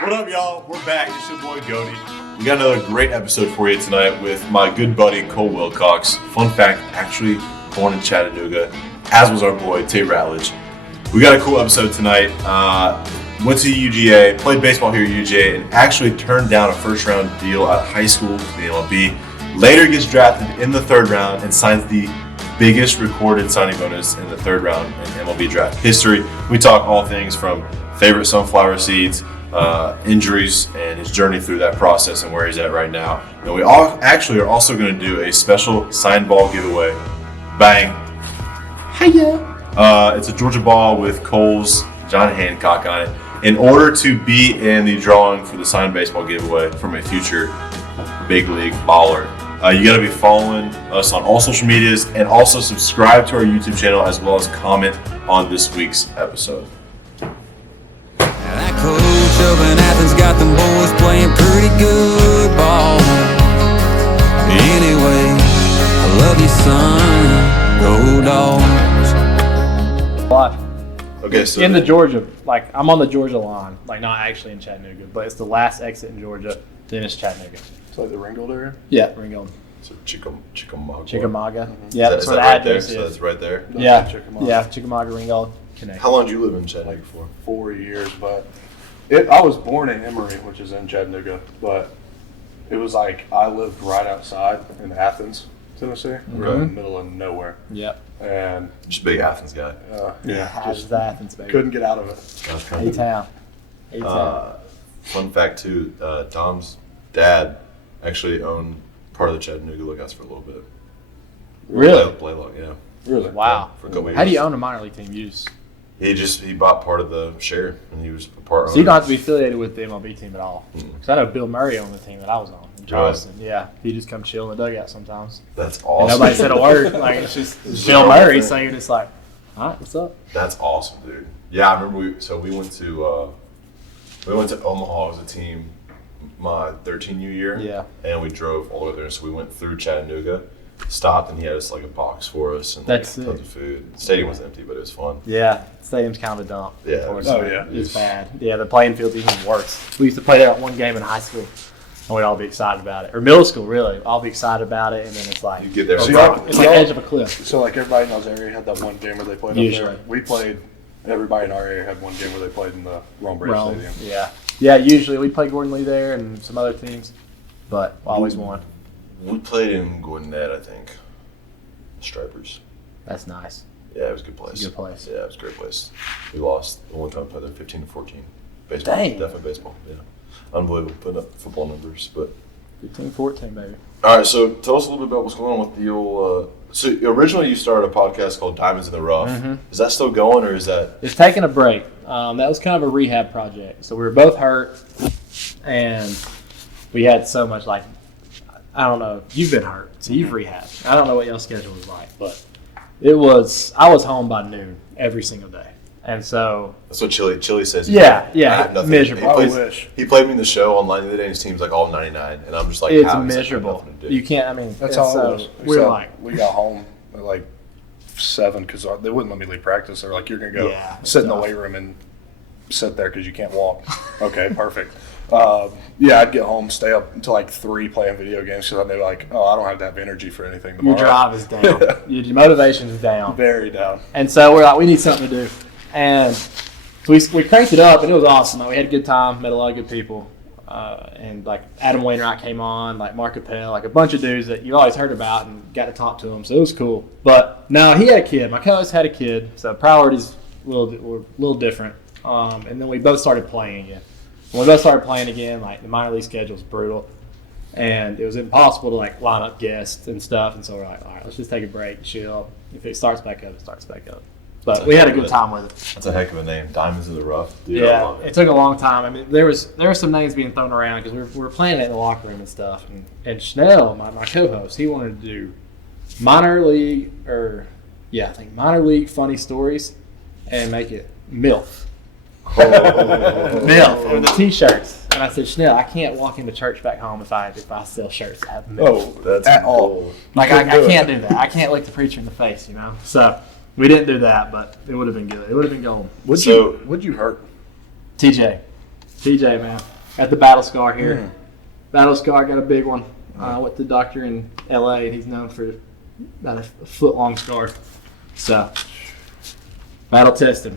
What up, y'all? We're back. It's your boy, Goody. We got another great episode for you tonight with my good buddy, Cole Wilcox. Fun fact, actually born in Chattanooga, as was our boy, Tate. We got a cool episode tonight. Went to UGA, played baseball here at UGA, and actually turned down a first-round deal at high school to the MLB. Later gets drafted in the third round and signs the biggest recorded signing bonus in the third round in MLB Draft history. We talk all things from favorite sunflower seeds, injuries, and his journey through that process and where he's at right now. And we all actually are also going to do a special signed ball giveaway. Bang. Hiya. It's a Georgia ball with Cole's John Hancock on it. In order to be in the drawing for the signed baseball giveaway from a future big league baller, you got to be following us on all social medias and also subscribe to our YouTube channel as well as comment on this week's episode. That coach up in Athens got them boys playing pretty good ball. Anyway, I love you, son. Go Dogs. Live. Okay, so in the Georgia, like I'm on the Georgia line, like not actually in Chattanooga, but it's the last exit in Georgia, then it's Chattanooga. It's like the Ringgold area? Yeah, Ringgold. So Chickamauga. Chickamauga. Mm-hmm. Yeah, that's is where the that right there? address So that's right there. Yeah, Chickamauga. yeah, Chickamauga, Ringgold, connect. How long did you live in Chattanooga for? 4 years, but I was born in Emory, which is in Chattanooga, but it was like I lived right outside in Athens, Tennessee, right in the middle of nowhere. Yep. And Just a big Athens guy. Just Athens, baby. couldn't get out of it. That's kind of A-Town. A-Town. Fun fact too, Dom's dad actually owned part of the Chattanooga Lookouts for a little bit. Really? Blaylock, yeah. Really? Wow. For a couple How do you years. own a minor league team? You just, He bought part of the share, and he was a part. so you don't have to be affiliated with the MLB team at all. Mm. Because I know Bill Murray owned the team that I was on in Charleston. Yeah, he just come chill in the dugout sometimes. That's And awesome. nobody said a word. Like it's just Bill Murray, so you're just like, all right, what's up? That's awesome, dude. Yeah, I remember. We went to Omaha as a team my 13U year. Yeah. And we drove all the way there. So we went through Chattanooga, stopped, and he had us like a box for us and like, That's tons of food. The stadium was empty, but it was fun. Yeah, stadium's kind of a dump. Yeah. unfortunately. Oh, yeah. It's bad. Yeah, the playing field's even worse. We used to play there at one game in high school, and we'd all be excited about it. Or middle school, really. All be excited about it, and then it's like, You get there. So it's like edge of a cliff. So like everybody in those area had that one game where they played Usually. up there. We played, everybody in our area had one game where they played in the Rome Brave Rome. Stadium. Yeah. Yeah, usually we play Gordon Lee there and some other teams, but always won. We played in Gwinnett, I think. Stripers. That's nice. Yeah, it was a good place. It's a good place. Yeah, it was a great place. We lost the one time I played there 15-14. Baseball. Dang. Definitely baseball. Yeah. Unbelievable. Putting up football numbers. But 15-14, baby. all right, so tell us a little bit about what's going on with the old so originally you started a podcast called Diamonds in the Rough. Mm-hmm. Is that still going or is that It's taking a break. That was kind of a rehab project. So we were both hurt, and we had so much, like, I don't know. You've been hurt, so you've rehabbed. I don't know what your schedule was like, but I was home by noon every single day. And so, that's what Chili says? Yeah, I have nothing. miserable. I wish. He played me in the show online the other day and his team's like all 99 and I'm just like, it's how? He's like, miserable. nothing to do. You can't, I mean, That's and all so it was. we're So like, we got home at like 7 because they wouldn't let me leave practice. They were like, you're going to go Yeah, sit in the tough. weight room and sit there because you can't walk. Okay, perfect. Yeah, I'd get home, stay up until like 3 playing video games because I knew like, oh, I don't have to have energy for anything tomorrow. your drive is down. Your motivation is down. Very down. And so we're like, we need something to do. And so we cranked it up, and it was awesome. Like, we had a good time, met a lot of good people. And, like, Adam Wainwright came on, like, Mark Appel, like, a bunch of dudes that you always heard about and got to talk to them. So it was cool. But no, he had a kid. My co-host had a kid. So priorities were a little different. And then we both started playing again. When we both started playing again, like, the minor league schedule was brutal. And it was impossible to, like, line up guests and stuff. And so we're like, all right, let's just take a break, chill. If it starts back up, it starts back up. But we had a good time with it. That's a heck of a name. Diamonds in the Rough. Dude, I Yeah, love it took a long time. I mean, there were some names being thrown around because we were playing it in the locker room and stuff. And Schnell, my co-host, he wanted to do minor league funny stories and make it MILF. MILF on the T-shirts. And I said, Schnell, I can't walk into church back home if I sell shirts that have MILF. Oh, That's at all. cool. Like I can't do that. I can't look the preacher in the face, you know. So we didn't do that, but it would have been good. It would have been gold. What'd you hurt? TJ TJ, man. Got the battle scar here. Battle scar, got a big one. I went to the doctor in LA, and he's known for about a foot-long scar. So, battle tested.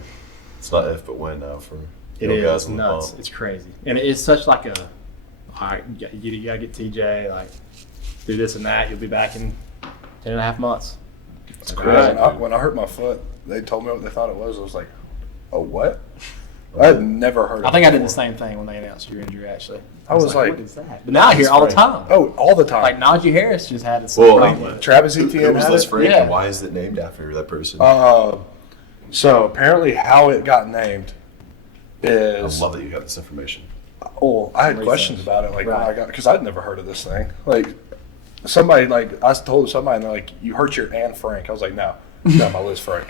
It's not if but when now for It young guys is in the nuts. pump. It's crazy. And it is such like a, all right, you got to get TJ, like, do this and that. You'll be back in 10.5 months. It's Like, crazy. all right. dude. When I hurt my foot, they told me what they thought it was. I was like, oh, what? I had never heard of I think it I did the before. same thing when they announced your injury, actually. I was like, what is that? But now I hear it all the time. oh, all the time. Like, Najee Harris just had the same Well, problem. Travis Who Etienne was had this it. Frank, Yeah. and why is it named after that person? So apparently how it got named I is, love that you have this information. oh, I had Research. questions about it, like when I Right. got, because I'd never heard of this thing. Like somebody, like I told somebody, and they're like, "You hurt your Anne Frank." I was like, "No, not my Liz Frank."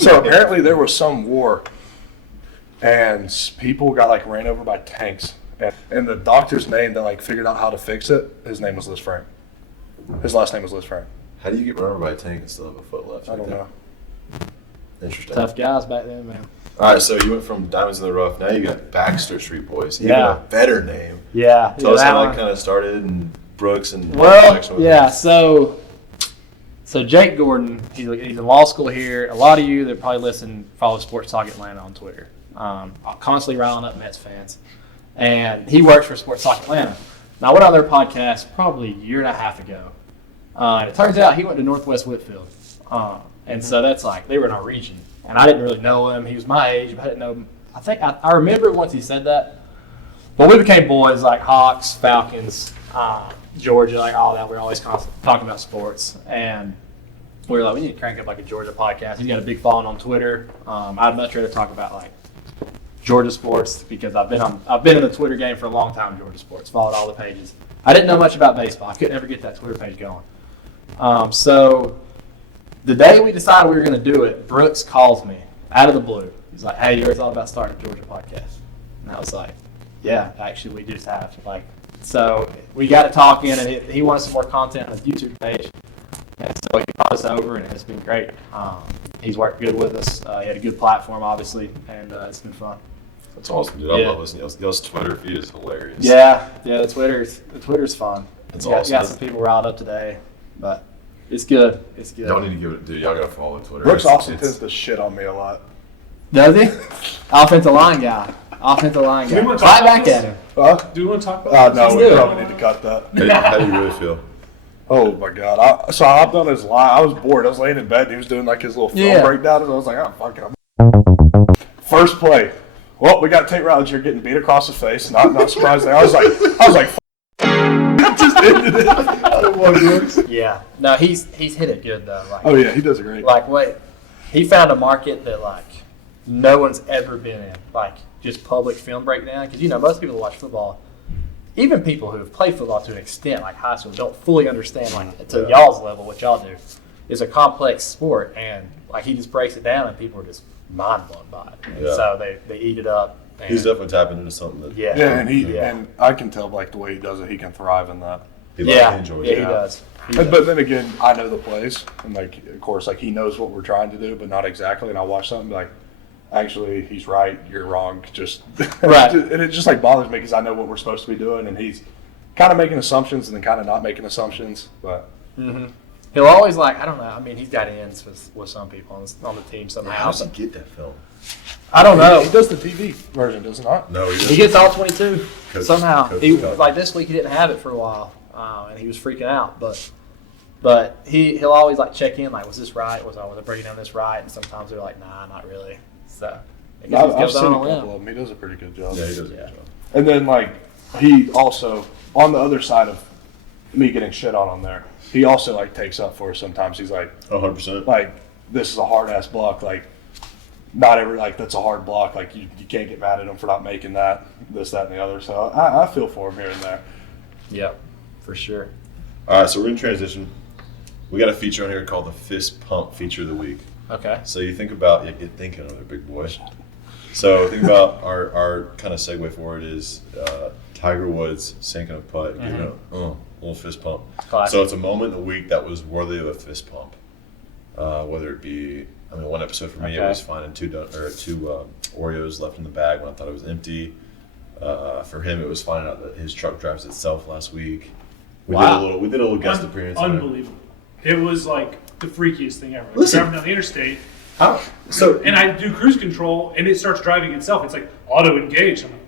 So apparently there was some war, and people got like ran over by tanks, and the doctor's name that like figured out how to fix it, his name was Liz Frank. His last name was Liz Frank. How do you get run over by a tank and still have a foot left? I don't know. Interesting. Tough guys back then, man. All right, so you went from Diamonds in the Rough. Now you got Baxter Street Boys. Even Yeah. a better name. Yeah. Tell us that how one. that kind of started and Brooks and Well, Jackson. yeah. So Jake Gordon, he's in law school here. A lot of you that probably listen follow Sports Talk Atlanta on Twitter. Constantly riling up Mets fans, and he works for Sports Talk Atlanta. Now, I went on their podcast probably a year and a half ago, and it turns out he went to Northwest Whitfield, and so that's like they were in our region, and I didn't really know him. He was my age, but I didn't know him. I think I remember once he said that. But we became boys like Hawks, Falcons, Georgia, like all that. We were always constantly talking about sports, and we were like, we need to crank up like a Georgia podcast. He's got a big following on Twitter. I'd much rather talk about like Georgia sports because I've been in the Twitter game for a long time. Georgia sports, followed all the pages. I didn't know much about baseball. I could never get that Twitter page going. So the day we decided we were going to do it, Brooks calls me out of the blue. He's like, "Hey, you ever thought about starting a Georgia podcast?" And I was like, "Yeah, actually, we just have." Like, so we got to talking, and he wanted some more content on his YouTube page, and so he brought us over, and it's been great. He's worked good with us. He had a good platform, obviously, and it's been fun. That's awesome, dude. I Yeah. love listening. Y'all's Twitter feed is hilarious. Yeah, the Twitter's fun. It's got, awesome. Got some people riled up today, but it's good. It's good. Y'all need to give it, dude. Y'all gotta follow Twitter. Brooks also It's- tends to shit on me a lot. Does he? Offensive line guy. Offensive line Do guy. you wanna Right talk back about at him. Huh? Do you want to talk about No, Let's we do it. probably need to cut that. How do you really feel? Oh my god! So I hopped on his live. I was bored. I was laying in bed. And he was doing like his little film Yeah. breakdown, and I was like, "Oh fuck it!" First play. Well, we got Tate Rowledge here getting beat across his face. Not surprised there. I was like, just ended it. I don't want Brooks. Yeah. No, he's hit it good though. Like, Oh yeah, he does great. like wait, he found a market that like no one's ever been in. Like just public film breakdown, because most people that watch football, even people who have played football to an extent, like high school, don't fully understand like to y'all's level what y'all do. It's a complex sport, and like he just breaks it down, and people are just mind blown by it. And Yeah. so they eat it up. And, He's definitely tapping into something that yeah. Yeah, and Yeah. and I can tell like the way he does it, he can thrive in that. he Yeah, enjoys. yeah, it. he does. He But does. then again, I know the plays, and like of course, like he knows what we're trying to do, but not exactly. And I watch something like, actually, he's right, you're wrong. Just Right. and it just like bothers me because I know what we're supposed to be doing, and he's kind of making assumptions and then kind of not making assumptions. But He'll always like, I don't know. I mean, he's got ends with some people on the team somehow. How does he get that film? I don't know. he does the TV version, does he not? No, he He doesn't. gets all 22 Coach- somehow. Coach He Scott. like this week he didn't have it for a while, and he was freaking out. But he'll always like check in like, was this right? Was I breaking down this right? And sometimes they're like, nah, not really. So it I've goes seen on a a limb. couple of them. He does a pretty good job. Yeah, he does a Yeah. good job. And then like he also on the other side of me getting shit on there, he also like takes up for us sometimes. He's like, 100%. like this is a hard ass block. Like not every like that's a hard block. Like you can't get mad at him for not making that, this, that, and the other. So I feel for him here and there. Yep, for sure. All right, so we're in transition. We got a feature on here called the Fist Pump Feature of the Week. Okay. So you think about, you get thinking of it, big boy. So think about our kind of segue for it is Tiger Woods sinking a putt, giving it a little fist pump. Classic. So it's a moment in the week that was worthy of a fist pump. Whether it be, one episode for me, it Okay. was finding two Oreos left in the bag when I thought it was empty. For him, it was finding out that his truck drives itself last week. We Wow. did a little guest appearance. Unbelievable. It was like the freakiest thing ever. Like, Listen. driving down the interstate, So and I do cruise control, and it starts driving itself. It's like auto engaged. I'm like,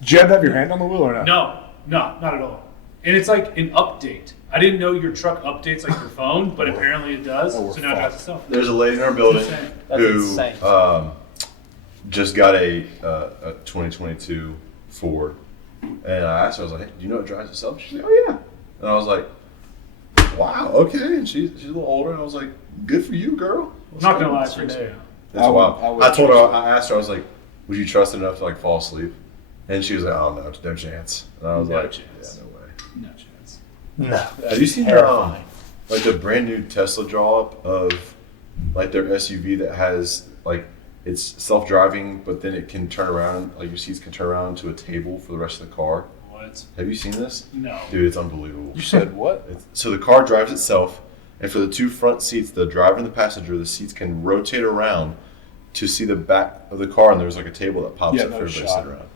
Did you have to have your hand on the wheel or not? no, not at all. And it's like an update. I didn't know your truck updates like your phone, but apparently it does. Oh, we're So now it drives fucked. itself. there's a lady in our building That's insane. That's who insane. just got a 2022 Ford, and I asked her, I was like, "Hey, do you know it drives itself?" She's like, "Oh yeah," and I was like, "Wow, okay." And she's a little older, and I was like, "Good for you, girl." Not gonna lie, it's freaks me out. That's I would- wild. I would I told her, trust I asked her, I was like, "Would you trust it enough to like fall asleep?" And she was like, "Oh no, no chance." And I was No like, chance. "Yeah, no way." No chance. No. Have you seen Terrifying. like the brand new Tesla draw up of like their SUV that has like it's self-driving, but then it can turn around, like your seats can turn around to a table for the rest of the car. What? Have you seen this? No. Dude, it's unbelievable. You said what? So the car drives itself, and for the two front seats, the driver and the passenger, the seats can rotate around to see the back of the car, and there's like a table that pops Yeah, up no for everybody to shot. sit around.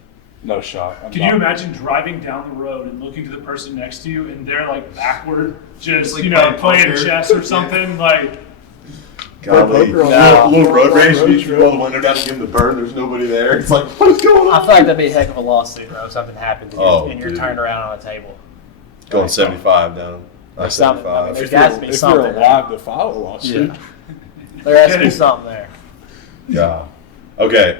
No shot. I'm Can not- you imagine driving down the road and looking to the person next to you, and they're like backward, just Like playing playing poker. chess or something? Like, Golly, poker on the- little road rage, road you trip. roll the window down and give them the burn, there's nobody there. It's like, what is going I on? feel like that'd be a heck of a lawsuit, though, if something happened and Oh, you're dude. turned around on a table. Going 75 down. Or something. I mean, If There has you're, to be if something you're there. alive to file a lawsuit. Yeah. There has to be something there. Yeah. Okay,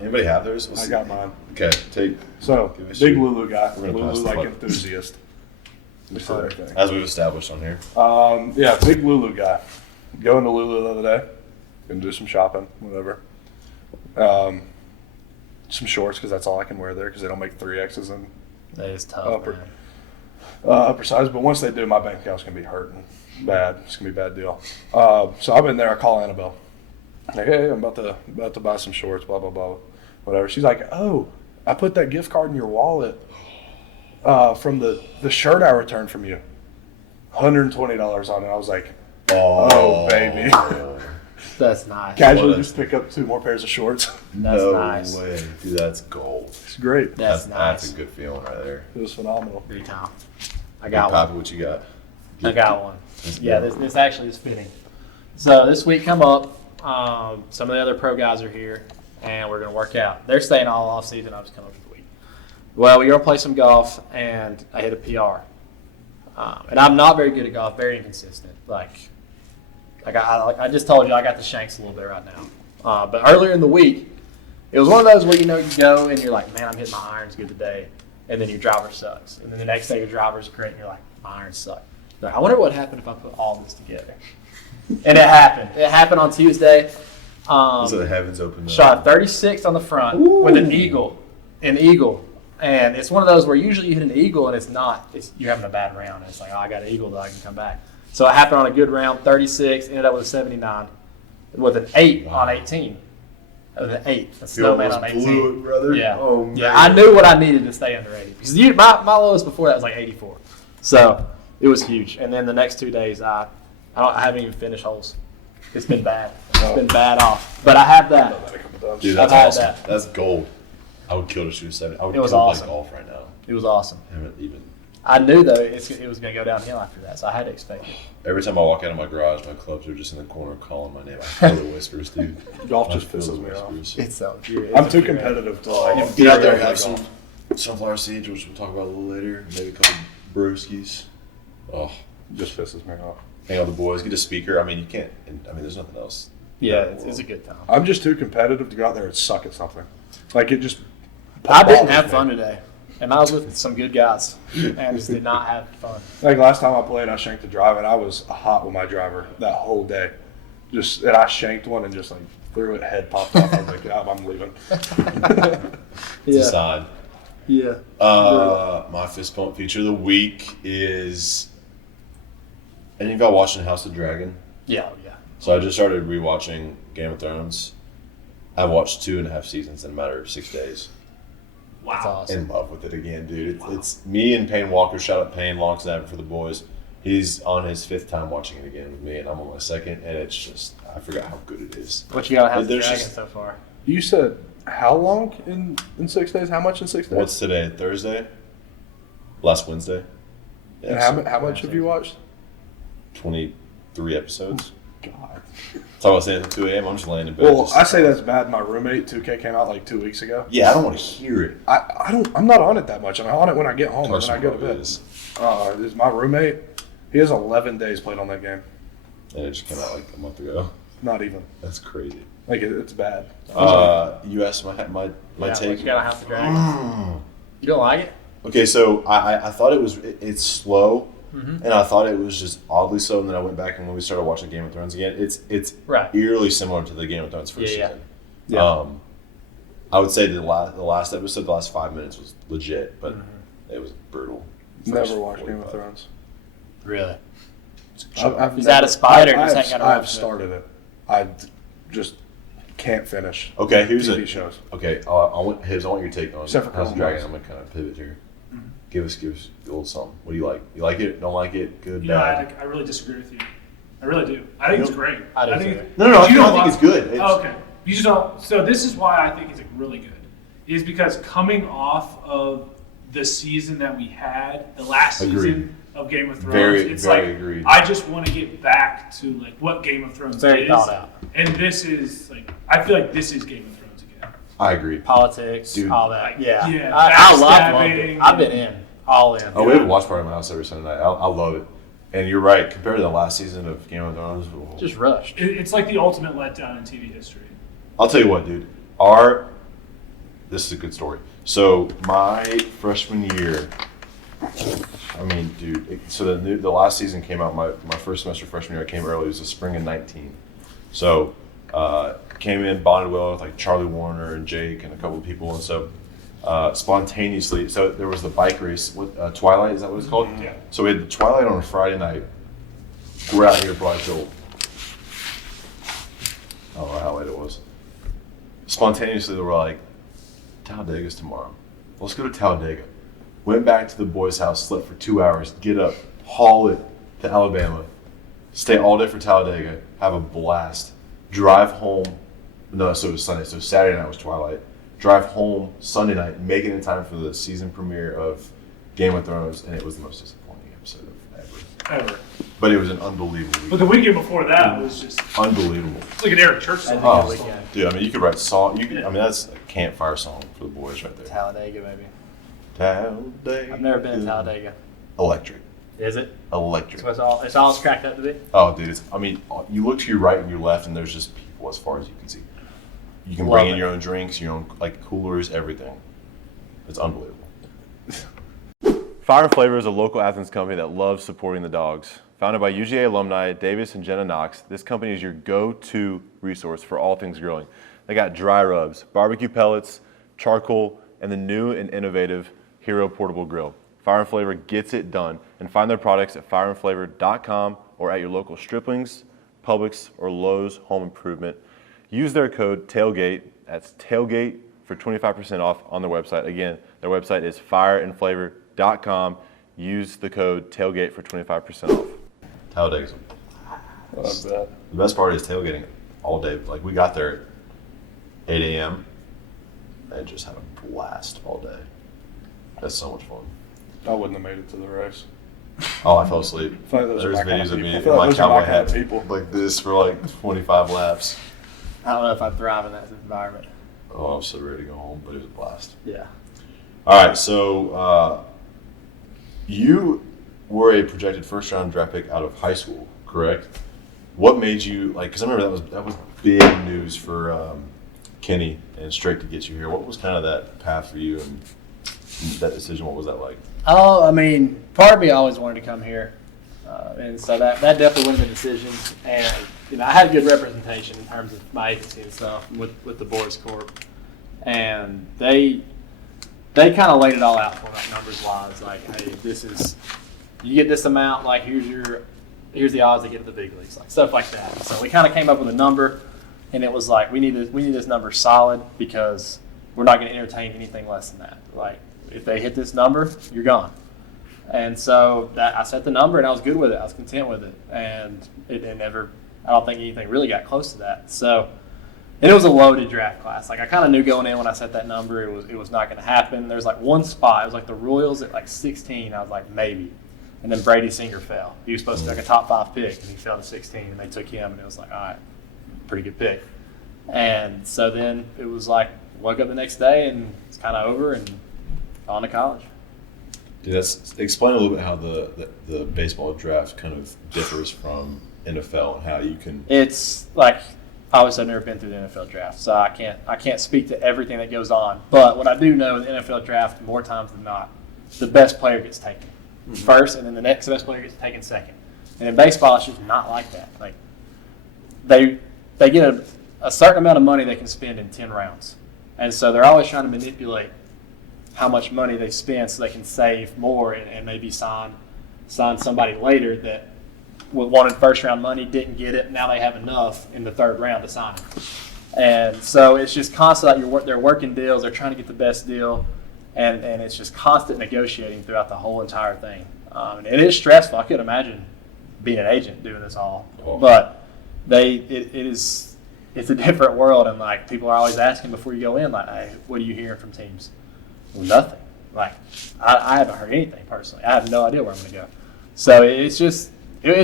anybody have theirs? Let's I see. got mine. Okay, take, So, Give us big your- Lulu guy. We're gonna pass Lulu the like buck. enthusiast. Let me see everything. as we've established on here. Yeah, big Lulu guy. Going to Lulu the other day. Gonna do some shopping, whatever. Some shorts because that's all I can wear there because they don't make 3Xs and That is tough, Upper. man. upper size. But once they do, my bank account's gonna be hurting bad. It's gonna be a bad deal. So I've been there. I call Annabelle. Like, hey, I'm about to buy some shorts. Blah blah blah, whatever. She's like, oh, I put that gift card in your wallet from the shirt I returned from you. $120 on it. I was like, oh baby. That's nice. Casually What a- just pick up 2 more pairs of shorts. That's no nice. way. Dude, that's gold. It's great. That's That's nice. a good feeling right there. It was phenomenal. Big time. I Hey, got one. Papa, what you got? I got one. Yeah, this actually is fitting. So this week come up, some of the other pro guys are here, and we're going to work out. They're staying all off season. I'm just coming up for the week. Well, we're going to play some golf, and I hit a PR. And I'm not very good at golf, very inconsistent. Like I just told you, I got the shanks a little bit right now. But earlier in the week, it was one of those where you go and you're like, man, I'm hitting my irons good today, and then your driver sucks, and then the next day your driver's great, and you're like, my irons suck. Like, I wonder what happened if I put all this together. And it happened. It happened on Tuesday. So the heavens opened up. Shot 36 on the front with an eagle. And it's one of those where usually you hit an eagle and it's not. You're having a bad round. It's like, oh, I got an eagle that I can come back. So it happened on a good round, 36, ended up with a 79, with an 8 on 18. With an 8, a You snowman almost on 18. blew it, brother. Yeah. Oh, man. Yeah, I knew what I needed to stay under 80. Because my lowest before that was like 84. So it was huge. And then the next 2 days, I haven't even finished holes. It's been bad. It's been bad off. But I have that. Done that a couple times. Dude, I've that's had awesome. that. That's gold. I would kill to shoot a 70. I would It was kill to awesome. play golf right now. It was awesome. I haven't even. I knew, though, it was going to go downhill after that. So I had to expect it. Every time I walk out of my garage, my clubs are just in the corner calling my name. I feel the whispers, dude. Golf I just feel pisses the me off. whispers. It's so infuriating. I'm too competitive to like. Get out there, play have some golf. sunflower seeds, which we'll talk about a little later. Maybe a couple brewskis. Oh, Just pisses me off. hang out with the boys. Get a speaker. I mean, you can't. I mean, there's nothing else. Yeah, it's a good time. I'm just too competitive to go out there and suck at something. Like it just. I didn't bothers have me. fun today. And I was with some good guys. And I just did not have fun. Like last time I played, I shanked a drive and I was hot with my driver that whole day. And I shanked one and just like threw it, head popped off. I was like, yeah, I'm leaving. It's a sign. Yeah. My fist pump feature of the week is. Any of y'all watching House of Dragon? Yeah. So I just started rewatching Game of Thrones. I watched 2.5 seasons in a matter of 6 days. That's awesome. In love with it again, dude. It's me and Payne Walker. Shout out Payne, long snapper for the boys. He's on his 5th time watching it again with me, and I'm on my 2nd, and it's just I forgot how good it is. What you got to have the There's dragon just- so far? You said How long in 6 days? How much in 6 days? What's today? Thursday? Last Wednesday? And how much have you watched? 23 episodes. God. That's all I was saying at 2 a.m. I'm just laying in bed. Well, I say that's bad. My roommate 2K came out like 2 weeks ago. Yeah, I don't want to hear it. I'm not on it that much. I'm on it when I get home and Carson then I go to probably bed. is. Is my roommate? He has 11 days played on that game. And it just came out like a month ago. Not even. That's crazy. Like it's bad. You asked my Yeah, take. you got a House of Dragons. You don't like it? Okay, so I thought it's slow, Mm-hmm. and I thought it was just oddly slow. And then I went back and when we started watching Game of Thrones again, it's Right. eerily similar to the Game of Thrones first Yeah, season. yeah. I would say the last episode, the last 5 minutes was legit, but it was brutal. First Never watched 45. Game of Thrones. Really? I've Is that a spider? I've, Just ain't gotta I've watch it. started it. I just can't finish. Okay, here's TV a shows. okay. I want your take on Except for House of Colin Dragon. West. I'm gonna kind of pivot here. Give us a little something. What do you like? You like it? Don't like it? Good? You know, Bad? I really disagree with you. I really do. I think it's great. I do think too. No, I you don't think watch- it's good. It's, Oh, okay. You just don't. So this is why I think it's like really good. Is because coming off of the season that we had, the last Agreed. season of Game of Thrones, Very, it's very like agreed. I just want to get back to like what Game of Thrones Very is. thought out. And this is like I feel like this is Game of Thrones again. I agree. Politics, Dude. all that. Yeah. Yeah, I loved backstabbing. it. I've been in. All in. Oh, we have a watch party at my house every Sunday night. I love it. And you're right. Compared to the last season of Game of Thrones, Just rushed. It's like the ultimate letdown in TV history. I'll tell you what, dude. This is a good story. So my freshman year, I mean, dude. So the last season came out. My first semester freshman year, I came early. It was the spring of 19. So came in, bonded well with like Charlie Warner and Jake and a couple of people, and so spontaneously. So there was the bike race. Twilight, is that what it's called? Yeah. So we had the Twilight on a Friday night. We're out here bright till I don't know how late it was. Spontaneously, they were like, Talladega's tomorrow. Let's go to Talladega. Went back to the boys' house, slept for 2 hours, get up, haul it to Alabama, stay all day for Talladega, have a blast, drive home. No, so it was Sunday. So Saturday night was Twilight. Drive home Sunday night, make it in time for the season premiere of Game of Thrones, and it was the most disappointing episode of ever. But it was an unbelievable But the weekend. weekend before that was just Unbelievable. it's like an Eric Church I think song. it was weekend. Dude, I mean, you could write song. I mean, that's a campfire song for the boys right there. Talladega, baby. Talladega. I've never been to Talladega. Electric. Is it? Electric. So it's all it's cracked up to be? Oh, dude, you look to your right and your left, and there's just people as far as you can see. You can Love bring in it. your own drinks, your own like coolers, everything. It's unbelievable. Fire and Flavor is a local Athens company that loves supporting the dogs. Founded by UGA alumni Davis and Jenna Knox, this company is your go-to resource for all things grilling. They got dry rubs, barbecue pellets, charcoal, and the new and innovative Hero Portable Grill. Fire and Flavor gets it done. And find their products at fireandflavor.com or at your local Striplings, Publix, or Lowe's Home Improvement. Use their code TAILGATE, that's TAILGATE, for 25% off on their website. Again, their website is fireandflavor.com. Use the code TAILGATE for 25% off. Talladega's. Love that. The best part is tailgating all day. Like, we got there at 8 a.m. and just had a blast all day. That's so much fun. I wouldn't have made it to the race. Oh, I fell asleep. I feel like those are There's my kind videos of of me people. I in feel like my those are my cowboy kind of hat people. like this for like 25 laps. I don't know if I thrive in that environment. Oh, I was so ready to go home, but it was a blast. Yeah. All right, so you were a projected first-round draft pick out of high school, correct? What made you like? Because I remember that was big news for Kenny and Straight to get you here. What was kind of that path for you and that decision? What was that like? Oh, I mean, part of me always wanted to come here. And so that definitely was a decision. And, you know, I had good representation in terms of my agency and stuff with the Boys Corp. And they kind of laid it all out for me, numbers-wise. Like, hey, you get this amount, like, here's the odds to get to the big leagues, like stuff like that. So we kind of came up with a number, and it was like, we need this number solid because we're not going to entertain anything less than that. Like, if they hit this number, you're gone. And so I set the number, and I was good with it. I was content with it, and it never. I don't think anything really got close to that. So And it was a loaded draft class. Like I kind of knew going in when I set that number, it was not going to happen. There's like one spot. It was like the Royals at like 16. I was like maybe, and then Brady Singer fell. He was supposed to be like a top 5 pick, and he fell to 16. And they took him, and it was like, all right, pretty good pick. And so then it was like woke up the next day, and it's kind of over, and on to college. Dude, explain a little bit how the baseball draft kind of differs from NFL and how you can. It's like. Obviously, I've never been through the NFL draft, so I can't speak to everything that goes on. But what I do know in the NFL draft, more times than not, the best player gets taken first, and then the next best player gets taken second. And in baseball, it's just not like that. Like they get a certain amount of money they can spend in 10 rounds, and so they're always trying to manipulate how much money they spend so they can save more and maybe sign somebody later that wanted first round money, didn't get it. Now they have enough in the 3rd round to sign it. And so it's just constant. They're working deals. They're trying to get the best deal, and it's just constant negotiating throughout the whole entire thing. And it is stressful. I couldn't imagine being an agent doing this all. Oh. But it's a different world, and like people are always asking before you go in, like, hey, what are you hearing from teams? Well, nothing. Like I haven't heard anything personally. I have no idea where I'm going to go. So it's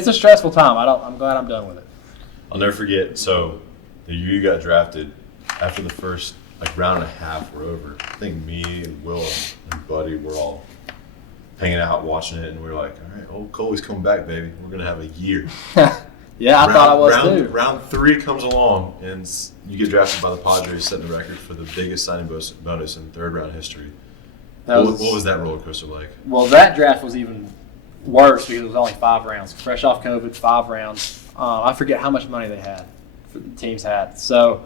a stressful time. I'm glad I'm done with it. I'll never forget. So the year you got drafted, after the first round and a half were over, I think me and Will and Buddy were all hanging out watching it, and we were like, all right, old Coley's coming back, baby. We're gonna have a year. Yeah, I thought I was too. Round 3 comes along, and you get drafted by the Padres, setting the record for the biggest signing bonus in 3rd round history. What was that roller coaster like? Well, that draft was even worse because it was only 5 rounds. Fresh off COVID, 5 rounds. I forget how much money the teams had. So,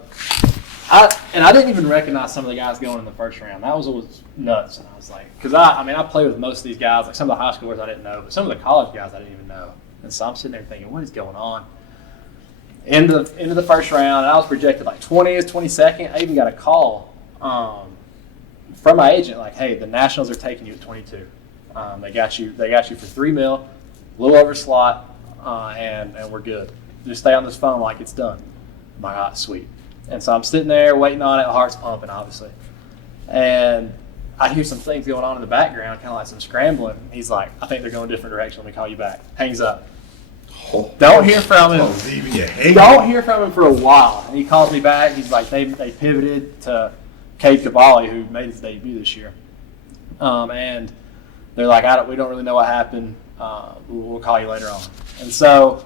I didn't even recognize some of the guys going in the 1st round. That was nuts. And I was like, because I played with most of these guys. Like some of the high schoolers I didn't know, but some of the college guys I didn't even know. And so I'm sitting there thinking, what is going on? Into the 1st round, and I was projected like 20th, 22nd. I even got a call from my agent like, hey, the Nationals are taking you at 22. They got you for $3 million, a little over slot, and we're good. Just stay on this phone like it's done. I'm like, ah, sweet. And so I'm sitting there waiting on it, heart's pumping, obviously. And I hear some things going on in the background, kind of like some scrambling. He's like, I think they're going a different direction. Let me call you back. Hangs up. Don't hear from him. Don't hear from him for a while. And he calls me back. He's like, they pivoted to Cade Cavalli, who made his debut this year. And they're like, we don't really know what happened. We'll call you later on. And so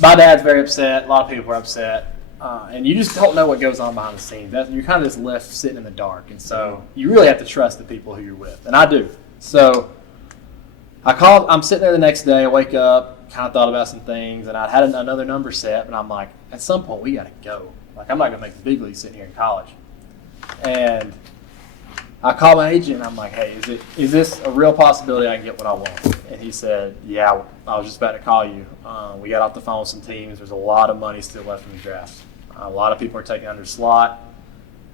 my dad's very upset. A lot of people are upset. And you just don't know what goes on behind the scenes. You're kind of just left sitting in the dark. And so you really have to trust the people who you're with. And I do. So I'm sitting there the next day. I wake up, kind of thought about some things. And I'd had another number set. But I'm like, at some point, we got to go. Like, I'm not going to make the big leagues sitting here in college. And I called my agent, and I'm like, hey, is this a real possibility I can get what I want? And he said, yeah, I was just about to call you. We got off the phone with some teams. There's a lot of money still left in the draft. A lot of people are taking under slot,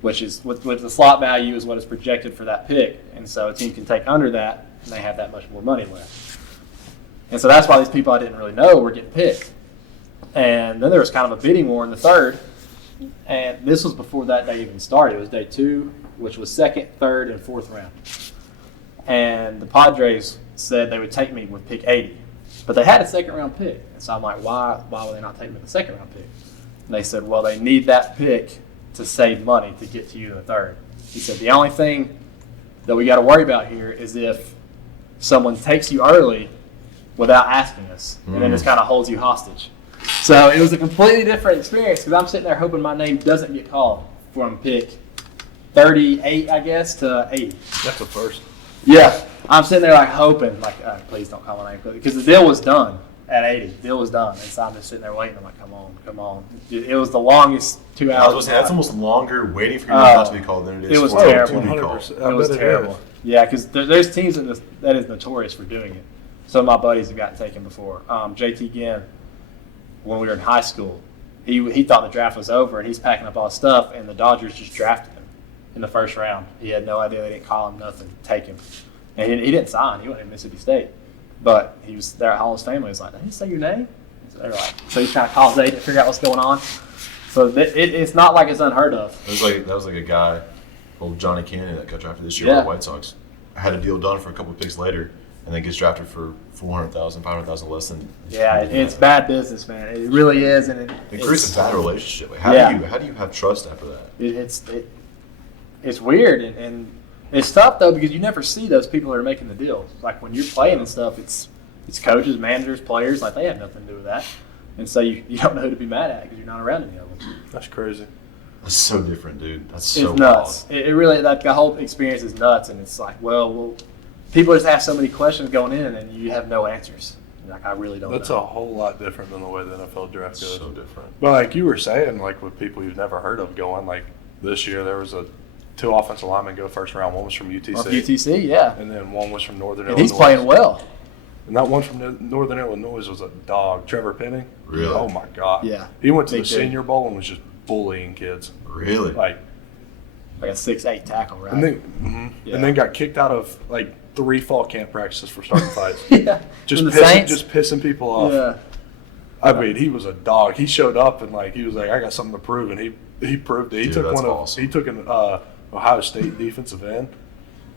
which is with the slot value is what is projected for that pick. And so a team can take under that, and they have that much more money left. And so that's why these people I didn't really know were getting picked. And then there was kind of a bidding war in the 3rd. And this was before that day even started. It was day 2, which was 2nd, 3rd, and 4th round. And the Padres said they would take me with pick 80. But they had a 2nd round pick. And so I'm like, why would they not take me with the 2nd round pick? And they said, well, they need that pick to save money to get to you in the 3rd. He said, the only thing that we got to worry about here is if someone takes you early without asking us and then just kind of holds you hostage. So it was a completely different experience because I'm sitting there hoping my name doesn't get called from pick 38, I guess, to 80. That's the first. Yeah. I'm sitting there like hoping, like, please don't call my name. Because the deal was done at 80. The deal was done. And so I'm just sitting there waiting. I'm like, come on. It was the longest 2 hours. I was going to say, that's almost longer waiting for your name not to be called than it is it was for terrible. it to be called. 100%. It was terrible. Yeah, because there's teams that is notorious for doing it. Some of my buddies have gotten taken before. JT Ginn, when we were in high school, he thought the draft was over, and he's packing up all his stuff, and the Dodgers just drafted him in the 1st round. He had no idea. They didn't call him nothing, take him. And he didn't sign. He went to Mississippi State. But he was there at Hall's family. He was like, did he say your name? So he's trying to call his agent to figure out what's going on. So So it's not like it's unheard of. That was like a guy, old Johnny Cannon, that got drafted this year Yeah. with the White Sox. Had a deal done for a couple of picks later, and then gets drafted for $400,000, $500,000 less than. Yeah, it's bad business, man. It really is, and It creates a bad relationship. Like, how do you have trust after that? It's weird, and it's tough though because you never see those people that are making the deals. Like when you're playing and stuff, it's coaches, managers, players. Like they have nothing to do with that, and so you don't know who to be mad at because you're not around any of them. That's crazy. That's so different, dude. That's so It's nuts. wild. It really the whole experience is nuts, and it's like, well, people just have so many questions going in, and you have no answers. Like I really don't. That's know. a whole lot different than the way the NFL draft goes. So different. But like you were saying, like with people you've never heard of going, like this year there was two offensive linemen go first round. One was from UTC. Off UTC, yeah. And then one was from Northern And Illinois. he's playing well. And that one from Northern Illinois was a dog, Trevor Penning. Really? Oh my God. Yeah. He went to Big the dude. Senior Bowl and was just bullying kids. Really? Like, Like a 6'8" tackle, right? and then, Yeah. and then got kicked out of like 3 fall camp practices for starting fights. yeah. Just From the Saints? pissing people off. Yeah. I mean, he was a dog. He showed up and like he was like, I got something to prove, and he proved it. He Dude, took that's one of awesome. he took an Ohio State defensive end,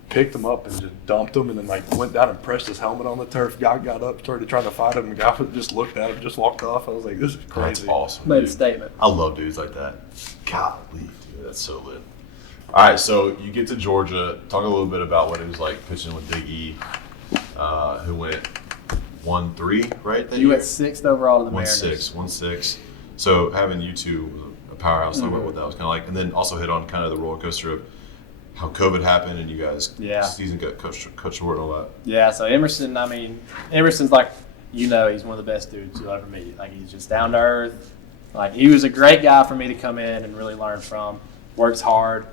picked him up and just dumped him, and then like went down and pressed his helmet on the turf. Guy got up, started trying to fight him, and guy just looked at him, just walked off. I was like, this is That's crazy. awesome. Made a dude. statement. I love dudes like that. Golly, dude, that's so lit. All right, so you get to Georgia. Talk a little bit about what it was like pitching with Big E, who went 1-3, right? That You year? went 6th overall to the Mariners. 1-6. So having you two was a powerhouse. Talk about what that was kind of like, and then also hit on kind of the roller coaster of how COVID happened and you guys season got cut short and all that. Yeah, so Emerson, Emerson's like, he's one of the best dudes you'll ever meet. Like, he's just down to earth. Like, he was a great guy for me to come in and really learn from. Works hard,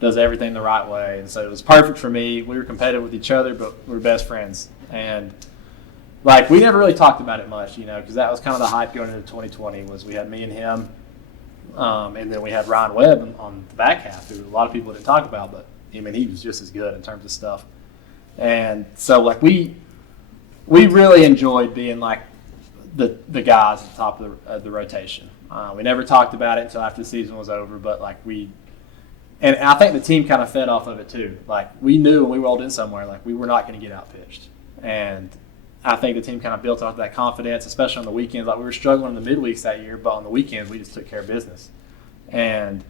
does everything the right way. And so it was perfect for me. We were competitive with each other, but we were best friends. And, like, we never really talked about it much, because that was kind of the hype going into 2020 was we had me and him, and then we had Ryan Webb on the back half, who a lot of people didn't talk about, but, he was just as good in terms of stuff. And so, like, we really enjoyed being, like, the guys at the top of the rotation. We never talked about it until after the season was over, but, like, and I think the team kind of fed off of it, too. Like, we knew when we rolled in somewhere, like, we were not going to get outpitched. And I think the team kind of built off that confidence, especially on the weekends. Like, we were struggling in the midweeks that year, but on the weekends, we just took care of business. And,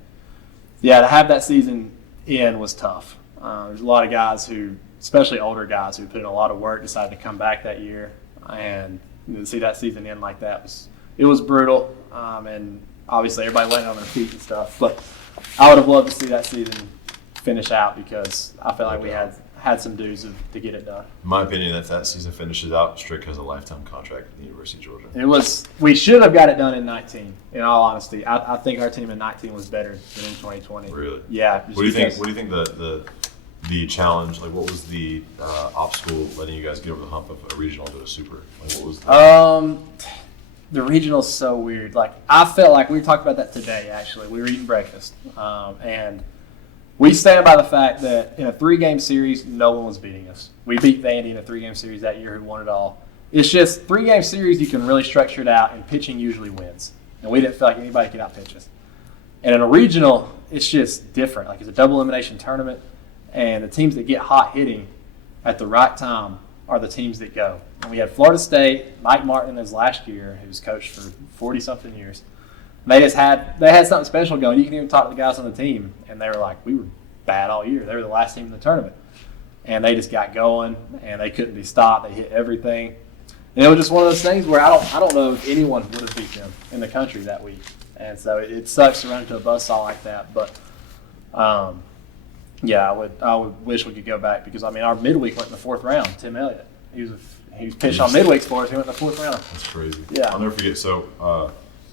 yeah, to have that season in was tough. There's a lot of guys who, especially older guys, who put in a lot of work, decided to come back that year. And to see that season end like that was brutal. And obviously, everybody landed on their feet and stuff. But I would have loved to see that season finish out because I felt like we had some dues to get it done. In my opinion, if that season finishes out, Strick has a lifetime contract with the University of Georgia. We should have got it done in 19, in all honesty. I think our team in 19 was better than in 2020. Really? Yeah. What do you think? What do you think the challenge? Like, what was the obstacle letting you guys get over the hump of a regional to a super? Like, what was the regional's so weird. Like, I felt like we talked about that today. Actually, we were eating breakfast, and we stand by the fact that in a 3-game series, no one was beating us. We beat Vandy in a 3-game series that year, who won it all. It's just 3-game series, you can really structure it out, and pitching usually wins. And we didn't feel like anybody could outpitch us. And in a regional, it's just different. Like, it's a double elimination tournament, and the teams that get hot hitting at the right time are the teams that go. And we had Florida State, Mike Martin in his last year, who's coached for 40-something years. They had something special going. You can even talk to the guys on the team, and they were like, we were bad all year. They were the last team in the tournament. And they just got going, and they couldn't be stopped. They hit everything. And it was just one of those things where I don't know if anyone would have beat them in the country that week. And so it sucks to run into a buzzsaw like that. But, yeah, I would wish we could go back because, our midweek went in the 4th round. Tim Elliott. He was pitched on midweeks for us. He went in the 4th round. That's crazy. Yeah. I'll never forget. So,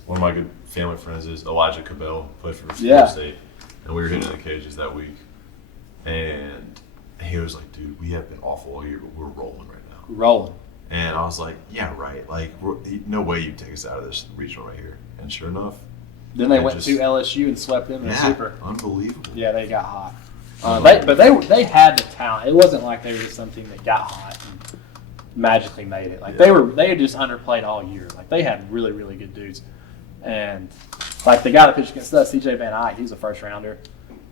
one of my good family friends is Elijah Cabell, played for Florida Yeah. State, and we were hitting the cages that week, and he was like, "Dude, we have been awful all year, but we're rolling right now." Rolling. And I was like, "Yeah, right. Like, no way you take us out of this regional right here." And sure enough, Then they They went just- to LSU and swept them in a yeah, super. unbelievable. Yeah, they got hot. They had the talent. It wasn't like they were just something that got hot and magically made it. Like they had just underplayed all year. Like they had really, really good dudes. And Like the guy that pitched against us, CJ Van Eyck, he's a first rounder.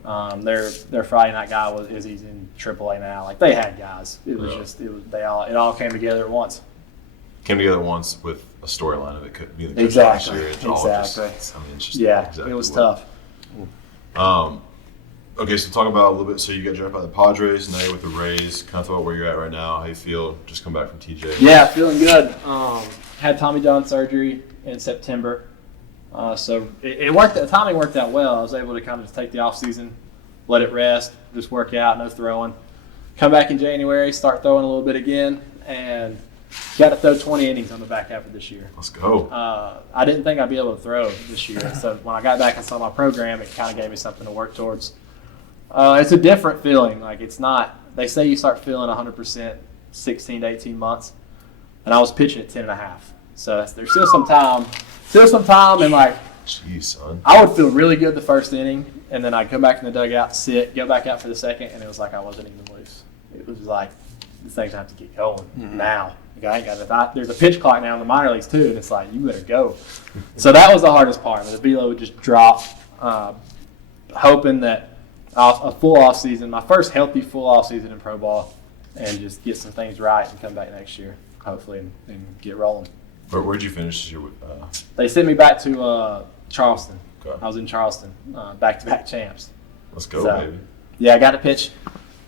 Their Friday night guy he's in AAA now. Like they had guys. It all came together at once. Came together once with a storyline of it could be the Exactly. Year. Exactly. It's just It was tough. Okay, so talk about a little bit. So you got drafted by the Padres, now you're with the Rays. Kind of talk about where you're at right now, how you feel. Just come back from TJ. Yeah, feeling good. Had Tommy John surgery in September. So it worked. The timing worked out well. I was able to kind of just take the off season, let it rest, just work out, no throwing. Come back in January, start throwing a little bit again, and got to throw 20 innings on the back half of this year. Let's go. I didn't think I'd be able to throw this year, so when I got back and saw my program, it kind of gave me something to work towards. It's a different feeling. Like it's not. They say you start feeling 100% 16 to 18 months, and I was pitching at 10.5. So there's still some time. And like, Jeez, son. I would feel really good the first inning, and then I'd come back in the dugout, sit, go back out for the second, and it was like I wasn't even loose. It was like this thing's gonna have to get going now. Like, I ain't got there's a pitch clock now in the minor leagues too, and it's like you better go. So that was the hardest part. The velo would just drop, hoping that a full off season, my first healthy full off season in pro ball, and just get some things right and come back next year, hopefully, and get rolling. Where'd you finish this year with? They sent me back to Charleston. Okay. I was in Charleston, back-to-back champs. Let's go, So, baby. Yeah, I got to pitch.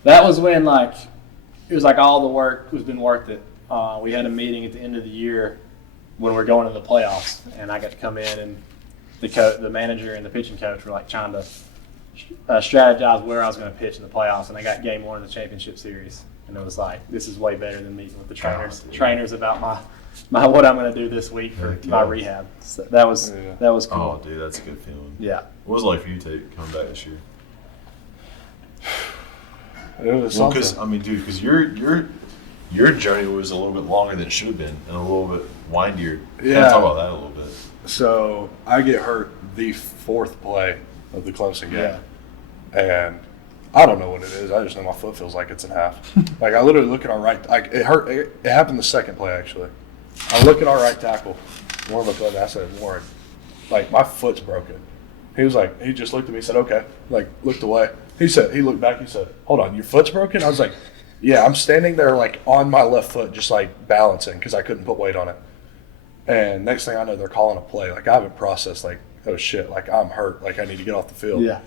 That was when it was like all the work was been worth it. We had a meeting at the end of the year when we were going to the playoffs, and I got to come in, and the manager and the pitching coach were like trying to strategize where I was going to pitch in the playoffs, and I got game one of the championship series, and it was like, this is way better than meeting with the trainers about my what I'm going to do this week for my rehab. So that was cool. Oh, dude, that's a good feeling. Yeah. What was it like for you, Tate, coming back this year? It was Well, something. because your journey was a little bit longer than it should have been, and a little bit windier. Yeah. Talk about that a little bit. So I get hurt the fourth play of the Clemson game, and I don't know what it is. I just know my foot feels like it's in half. Like I literally look at our right. Like it hurt. It happened the second play actually. I look at our right tackle. Warren looked at me. I said, Warren, like my foot's broken. He just looked at me and said, okay. Like looked away. He looked back. He said, hold on, your foot's broken? I was like, yeah. I'm standing there like on my left foot, just like balancing because I couldn't put weight on it. And next thing I know, they're calling a play. Like I haven't processed. Like oh shit. Like I'm hurt. Like I need to get off the field. Yeah.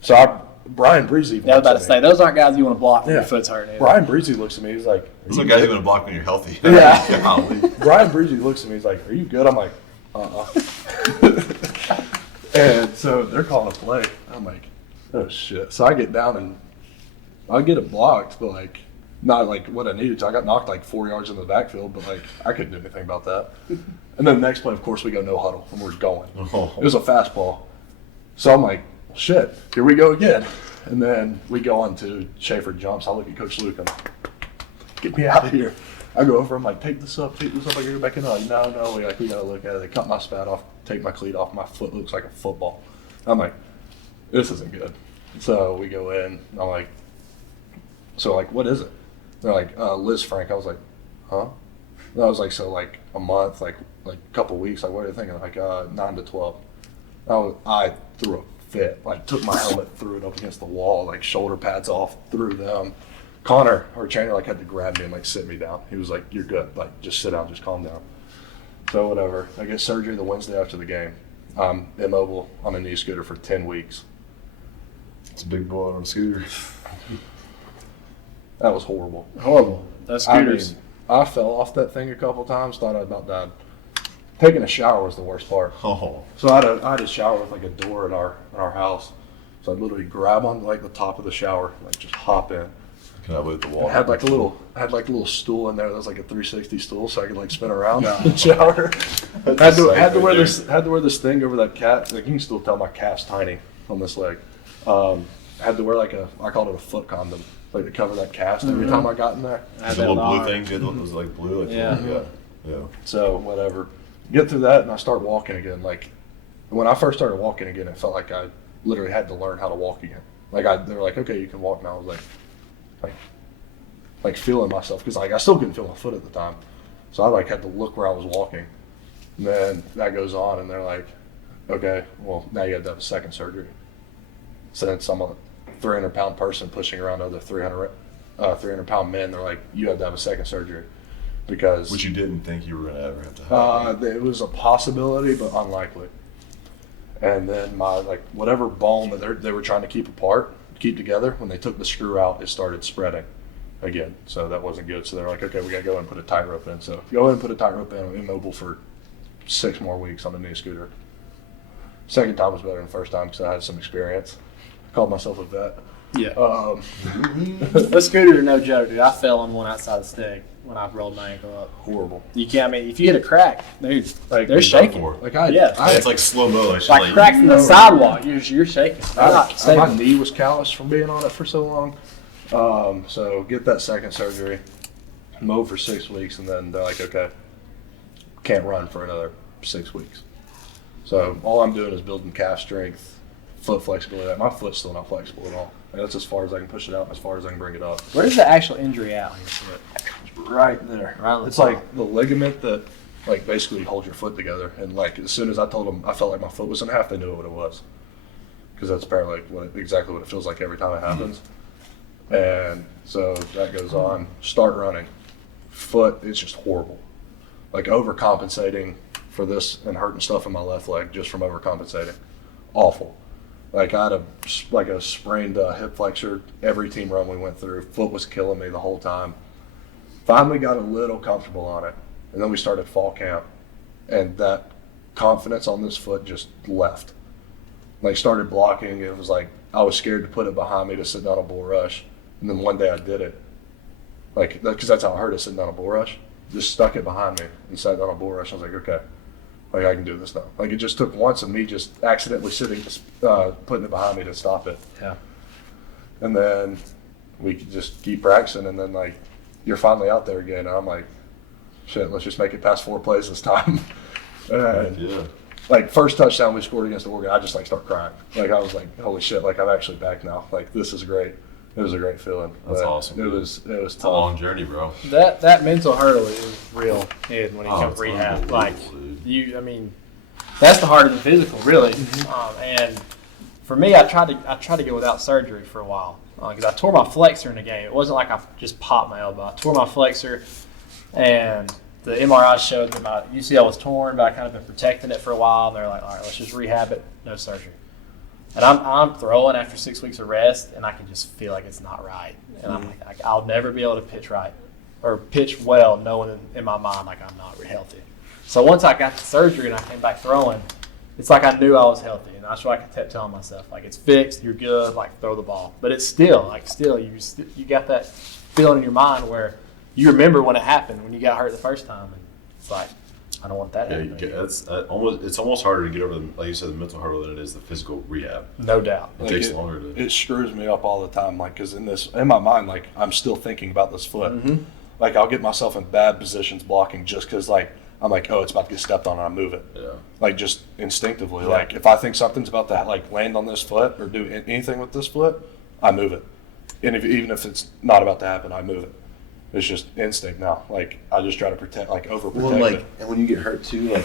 So Brian Breezy. I was about to say, those aren't guys you want to block when your foot's hurting. Either. Brian Breezy looks at me. He's like, Those are guys you're going to block when you're healthy. Yeah. Golly. Brian Breezy looks at me. He's like, are you good? I'm like, And so they're calling a play. I'm like, oh shit. So I get down and I get it blocked, but like not like what I needed to. I got knocked like 4 yards in the backfield, but like I couldn't do anything about that. And then the next play, of course, we go no huddle and we're going. Oh. It was a fastball. So I'm like, shit, here we go again. And then we go on to Schaefer jumps. I look at Coach Luke and get me out of here. I go over, I'm like, take this up. I gotta go back in. Like, no, we gotta look at it. They cut my spat off, take my cleat off. My foot looks like a football. I'm like, this isn't good. So we go in. I'm like, what is it? They're like, Lisfranc. I was like, huh? And I was like, so like a month, like a couple weeks. Like, what are you thinking? Like 9 to 12. I threw a fit. Like took my helmet, threw it up against the wall, like shoulder pads off, threw them. Connor, our trainer, like had to grab me and like sit me down. He was like, "You're good. Like just sit down, just calm down." So whatever. I get surgery the Wednesday after the game. I'm immobile on a knee scooter for 10 weeks. It's a big boy on a scooter. That was horrible. Horrible. Those scooters. I fell off that thing a couple times. Thought I'd about died. Taking a shower was the worst part. Oh. So I had a shower with like a door in our house. So I'd literally grab on like the top of the shower, like just hop in. Can I with the wall? I had like a little stool in there that was like a 360 stool, so I could like spin around in the shower. had to wear this thing over that calf. Like you can still tell my calf's tiny on this leg. Had to wear like I called it a foot condom, like to cover that cast every time I got in there. The little blue things. It was like blue. Like Yeah. Yeah. So whatever. Get through that and I start walking again. Like when I first started walking again, it felt like I literally had to learn how to walk again. Like they were like, okay, you can walk now. I was like feeling myself because like I still couldn't feel my foot at the time. So I like had to look where I was walking. And then that goes on and they're like, okay, well, now you have to have a second surgery. Since I'm a 300-pound person pushing around other 300-pound men, they're like, you have to have a second surgery. Because Which you didn't think you were going to ever have to have. it was a possibility, but unlikely. And then my, like, whatever bone that they were trying to keep together, when they took the screw out, it started spreading again. So that wasn't good. So they're like, okay, we got to go and put a tightrope in. So go ahead and put a tightrope in. I'm immobile for 6 more weeks on the knee scooter. Second time was better than the first time because I had some experience. I called myself a vet. Yeah. The scooter, no joke, dude. I fell on one outside the stick when I rolled my ankle up. Horrible. You can't. I mean, if you hit a crack, dude, Like, they're shaking. Like It's like slow mo. Like cracks in the sidewalk, you're shaking. My knee was calloused from being on it for so long. So get that second surgery, mow for 6 weeks, and then they're like, okay, can't run for another 6 weeks. So all I'm doing is building calf strength, foot flexibility. My foot's still not flexible at all. And that's as far as I can push it out, and as far as I can bring it up. Where's the actual injury out here? Right there. Right on the It's top. like the ligament that, like, basically holds your foot together. And like as soon as I told them I felt like my foot was in half, they knew what it was, because that's apparently exactly what it feels like every time it happens. And so that goes on. Start running. Foot, it's just horrible. Like overcompensating for this and hurting stuff in my left leg just from overcompensating. Awful. Like I had a sprained hip flexor every team run we went through. Foot was killing me the whole time. Finally got a little comfortable on it. And then we started fall camp. And that confidence on this foot just left. Like started blocking. It was like I was scared to put it behind me to sit down a bull rush. And then one day I did it. Like, because that's how I heard it, sitting down a bull rush. Just stuck it behind me and sat down a bull rush. I was like, okay, like I can do this now. Like it just took once of me just accidentally putting it behind me to stop it. Yeah. And then we could just keep practicing, and then like you're finally out there again. And I'm like, shit, let's just make it past 4 plays this time. And like first touchdown we scored against Oregon, I just like start crying. Like I was like, holy shit, like I'm actually back now. Like this is great. It was a great feeling. That's awesome. It was It's tough. a long journey, bro. That mental hurdle is real, Ed, when it comes to it's rehab. Like unbelievable, I mean, that's the harder than physical, really. And for me, I tried to go without surgery for a while because I tore my flexor in the game. It wasn't like I just popped my elbow. I tore my flexor, and the MRI showed that my UCL was torn, but I kind of been protecting it for a while. And they're like, all right, let's just rehab it, no surgery. And I'm throwing after 6 weeks of rest, and I can just feel like it's not right. And I'm like, I'll never be able to pitch right or pitch well, knowing in my mind like I'm not healthy. So once I got the surgery and I came back throwing, it's like I knew I was healthy, and that's what I kept telling myself, like it's fixed, you're good, like throw the ball. But it's still you got that feeling in your mind where you remember when it happened, when you got hurt the first time, and it's like, I don't want that Yeah, happening. it's almost harder to get over, like you said, the mental hurdle than it is the physical rehab. No doubt. It takes longer to. It screws me up all the time, like, because in my mind, like, I'm still thinking about this foot. Mm-hmm. Like, I'll get myself in bad positions blocking just because, like, I'm like, oh, it's about to get stepped on, and I move it. Yeah. Like, just instinctively. Yeah. Like, if I think something's about to, like, land on this foot or do anything with this foot, I move it. And even if it's not about to happen, I move it. It's just instinct now. Like, I just try to protect, like, overprotect it. And when you get hurt too, like,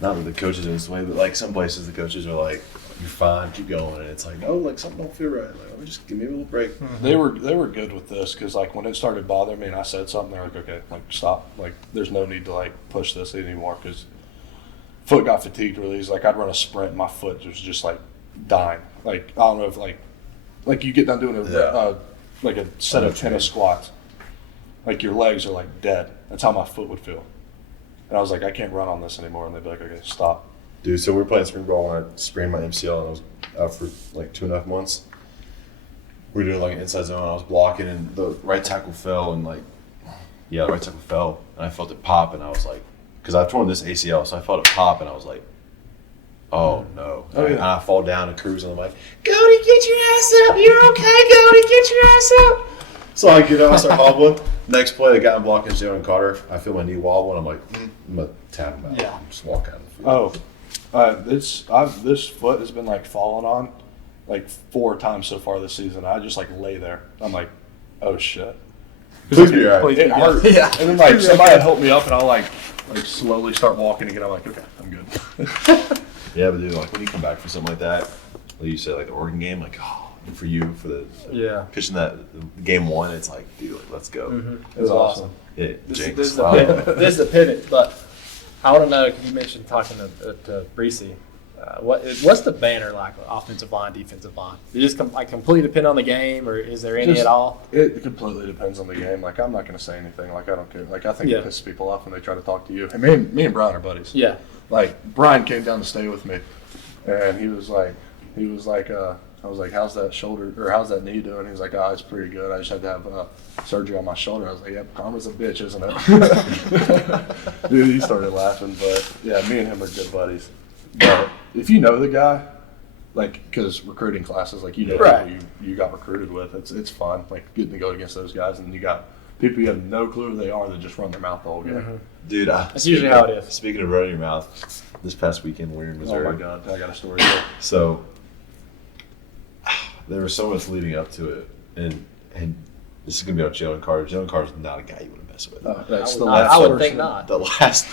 not that the coaches are this way, but like some places the coaches are like, you're fine, keep going, and it's like, no, like something don't feel right. Like, let me just give me a little break. They were good with this because, like, when it started bothering me and I said something, they're like, okay, like, stop. Like, there's no need to, like, push this anymore because foot got fatigued really easy. Like, I'd run a sprint and my foot was just, like, dying. Like, I don't know if, like you get done doing like a set of tennis squats. Like, your legs are, like, dead. That's how my foot would feel. And I was like, I can't run on this anymore. And they'd be like, okay, stop. Dude, so we were playing spring ball and I sprained my MCL and I was out for like 2.5 months. We were doing like an inside zone and I was blocking and the right tackle fell and the right tackle fell and I felt it pop and I was like, because I've torn this ACL, so I felt it pop and I was like, oh no. Oh, yeah. And I fall down and cruise and I'm like, Cody, get your ass up. You're okay, Cody, get your ass up. So I get up, I start hobbling. Next play, the guy I'm blocking is Jalen Carter. I feel my knee wobble and I'm like, I'm going to tap him out. Yeah. Just walk out of the field. This foot has been, like, falling on, like, 4 times so far this season. I just, like, lay there. I'm like, oh, shit. Please be all right. It hurt. Yeah. And then, like, somebody help me up and I'll, like slowly start walking again. I'm like, okay, I'm good. Yeah, but dude, like when you come back for something like that, like you said, like the Oregon game, like for you for the pitching that game 1, it's like, dude, like, let's go. It was awesome. Yeah, This Jinx. is the pivot. This is the pivot. But I want to know, because you mentioned talking to Reese, what's the banner like? Offensive line, defensive line? Does it just completely depend on the game, or is there any at all? It completely depends on the game. Like, I'm not going to say anything. Like, I don't care. Like, I think it pisses people off when they try to talk to you. And me and Brian are buddies. Yeah. Like, Brian came down to stay with me, and he was like, I was like, how's that shoulder, or how's that knee doing? He was like, oh, it's pretty good. I just had to have surgery on my shoulder. I was like, yep, karma's a bitch, isn't it? Dude, he started laughing. But, yeah, me and him are good buddies. But if you know the guy, like, because recruiting classes, like, you know people you got recruited with, it's fun, like, getting to go against those guys, and you got people you have no clue who they are that just run their mouth the whole game. Dude, that's usually how it is. Speaking of running your mouth, this past weekend we were in Missouri. Oh, my God, I got a story there. So there was so much leading up to it, and this is gonna be on Jalen Carter. Jalen Carter's not a guy you want to mess with. I would think not. The last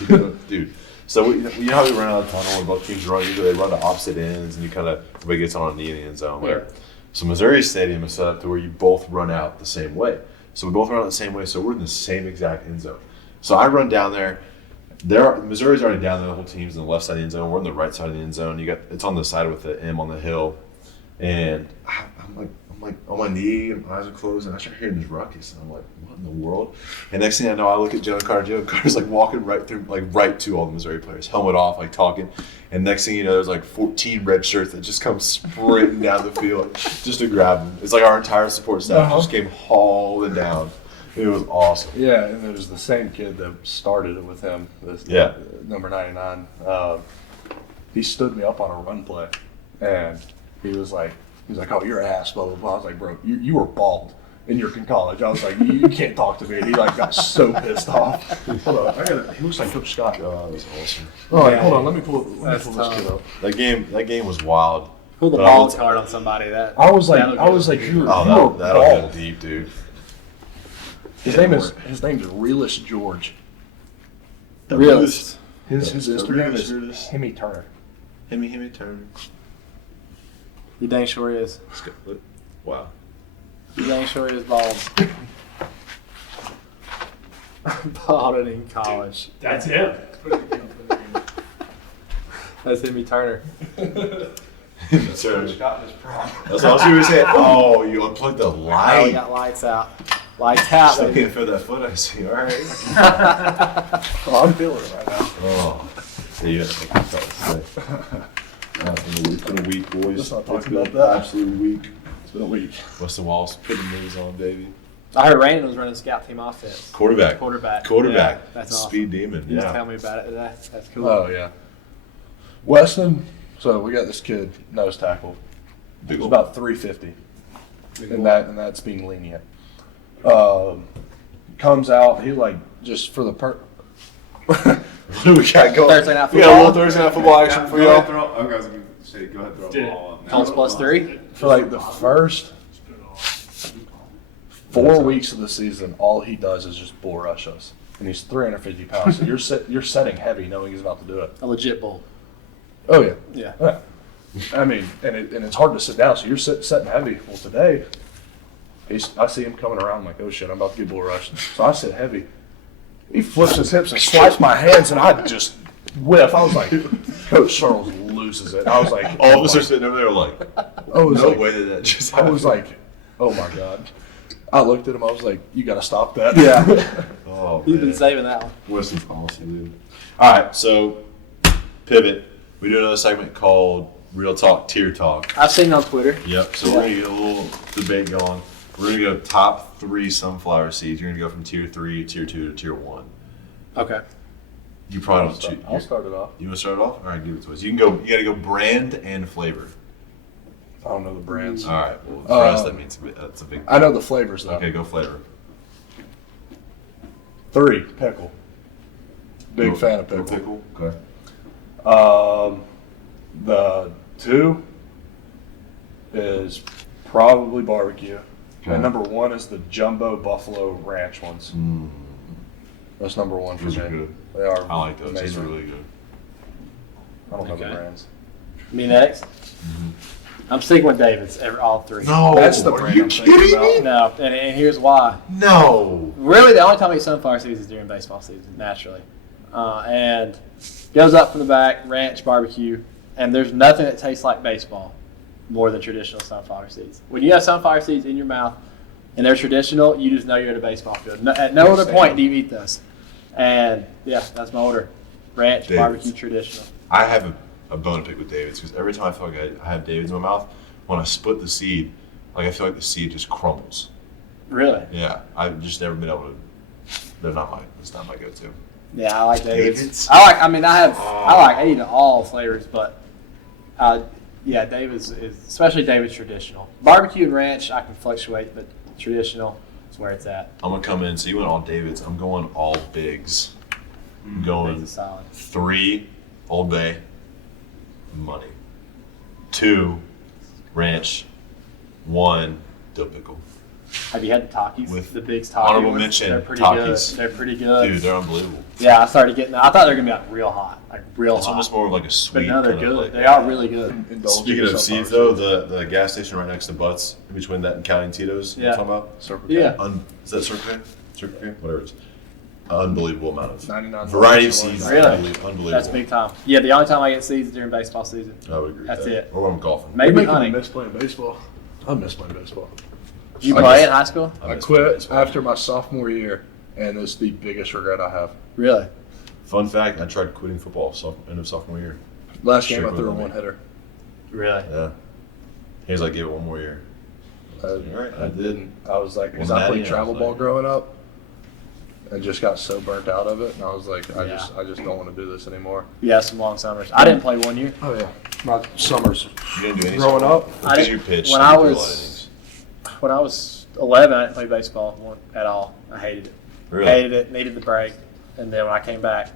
dude. So you know how we run out of tunnel where both teams run? Usually they run to opposite ends, and you kind of everybody gets on a knee in the end zone. Yeah. So Missouri Stadium is set up to where you both run out the same way. So we both run out the same way. So we're in the same exact end zone. So I run down there. Missouri's already down there. The whole team's on the left side of the end zone. We're on the right side of the end zone. It's on the side with the M on the hill, and I'm like on my knee, and my eyes are closed, and I start hearing this ruckus, and I'm like, what in the world? And next thing I know, I look at Jalen Carter. Jalen Carter's like walking right to all the Missouri players, helmet off, like talking. And next thing you know, there's like 14 red shirts that just come sprinting down the field just to grab them. It's like our entire support staff just came hauling down. It was awesome. Yeah, and it was the same kid that started it with him. Number 99. He stood me up on a run play, and he was like, oh, you're an ass, blah, blah, blah. I was like, bro, you were bald, and you're in college. I was like, you can't talk to me. And he like got so pissed off. Hold on, he looks like Coach Scott. Oh, that was awesome. Oh, hold on, let me pull this kid up. That game was wild. Pull the ball card on somebody. I was like, you were that'll bald. go deep, dude. His name's Realist George. The Realist. His Instagram is Himmy Turner. Himmy Turner. You dang sure is. Wow. You dang sure is bald. Balded in college. That's him. That's Himmy Turner. That's what I was going to say. Oh, you unplugged the light. Oh, we got lights out. Lights out. Still can't feel that foot I see. All right. I'm feeling it right now. Oh. Yeah, you got to It's been a week, boys. Let's not talk It's been about that. an absolute week. It's been a week. What's the Walls putting moves on, baby? I heard Raymond was running scout team offense. Quarterback. Yeah, that's awesome. Speed demon. You Yeah. just tell me about it today. That's cool. Oh, yeah. Weston, so we got this kid, nose tackle. Big It's old. about 350, and that's being lenient. Comes out, he like, just for the What do we got going? Thursday night We got a little football. Thursday night football action for y'all. I was going to say, go ahead and throw the ball up. Colts +3. for like the first 4 weeks of the season, all he does is just bull rush us, and he's 350 pounds. So you're setting heavy, knowing he's about to do it. A legit bull. Oh yeah, Yeah. yeah. I mean, and it's hard to sit down, so you're setting heavy. Well, today, I see him coming around, I'm like, oh shit, I'm about to get bull rushed. So I sit heavy. He flips his hips and swipes my hands, and I just whiff. I was like, Coach Charles loses it. I was like, All of us are sitting over there like, I was no like, way did that just I happen. was like, oh my god. I looked at him. I was like, you got to stop that. Yeah. Oh, You've been man. saving that one. Weston's awesome, dude. All right, so pivot. We do another segment called Real Talk, Tier Talk. I've seen it on Twitter. Yep. So we're gonna get a little debate going. We're gonna go top 3 sunflower seeds. You're gonna go from tier 3, tier 2 to tier 1. Okay. You probably don't choose. I'll start it off. You want to start it off? All right, give it to us. You can go. You got to go brand and flavor. I don't know the brands. All right. Well, for us, that means that's a big. I know the flavors though. Okay, go flavor. 3, pickle. Big Go- fan of go pickle. Okay. The 2 is probably barbecue. Okay. And number 1 is the jumbo buffalo ranch ones. Mm, That's number 1 for those me. are good. They are. I like those. Those amazing. are really good. I don't know the Okay. brands. Me next. I'm sticking with David's. All three. No, That's the are brand you I'm thinking kidding about. me? No, and here's why. No. Really, the only time we eat sunflower seeds is during baseball season, naturally. And goes up from the back, ranch, barbecue, and there's nothing that tastes like baseball more than traditional sunflower seeds. When you have sunflower seeds in your mouth and they're traditional, you just know you're at a baseball field. No, at no other point do you eat those. And, yeah, that's my order. Ranch, David's. barbecue, traditional. I have a bone to pick with David's because every time I feel like I have David's in my mouth, when I split the seed, like I feel like the seed just crumbles. Really? Yeah, I've just never been able to. It's not my go-to. Yeah, I like David's. David's? I eat all flavors, but yeah, David's especially David's traditional. Barbecue and ranch, I can fluctuate, but traditional is where it's at. I'm gonna come in. So you went all David's. I'm going all Bigs. I'm going David's is solid. 3 Old Bay. Money. 2 Ranch. 1 Dill Pickle. Have you had the Takis? With The Big's Takis. honorable mention, They're pretty Takis. good. They're pretty good. Dude, they're unbelievable. Yeah, I started getting. I thought they were gonna be like real hot, It's hot. almost more of like a But sweet. no, they're kind of good. like- They are really good. Indulge Speaking in of sunflower seeds, though, seeds. the gas station right next to Butts, in between that and County and Tito's, Yeah. you're talking about? Circle Yeah. K. Is that Circle K? Circle K? Whatever it is. Unbelievable amount of 99 variety of dollars. seeds. Really? Unbelievable. That's big time. Yeah, the only time I get seeds is during baseball season. I would agree. That's with that. it. Or when I'm golfing. Maybe You're making hunting. me miss playing baseball. I miss playing baseball. Did you I play guess- in high school? I I miss quit baseball. after my sophomore year, and it's the biggest regret I have. Really? Fun fact: I tried quitting football end of sophomore year. Last game I Strictly threw a with me. one-hitter. Really? Yeah. He was like, "Give it one more year." You're right. I did. I was like, because Well, I now, played yeah, travel I was ball like- growing up, and just got so burnt out of it, and I was like, I Yeah. just don't want to do this anymore. Yeah, some long summers. I didn't play 1 year. Oh yeah, my summers. You didn't do any Growing soccer? up, Because didn't- you pitched. when you I threw a lot of was- innings. When I was 11, I didn't play baseball at all. I hated it. Really? Hated it. Needed the break. And then when I came back,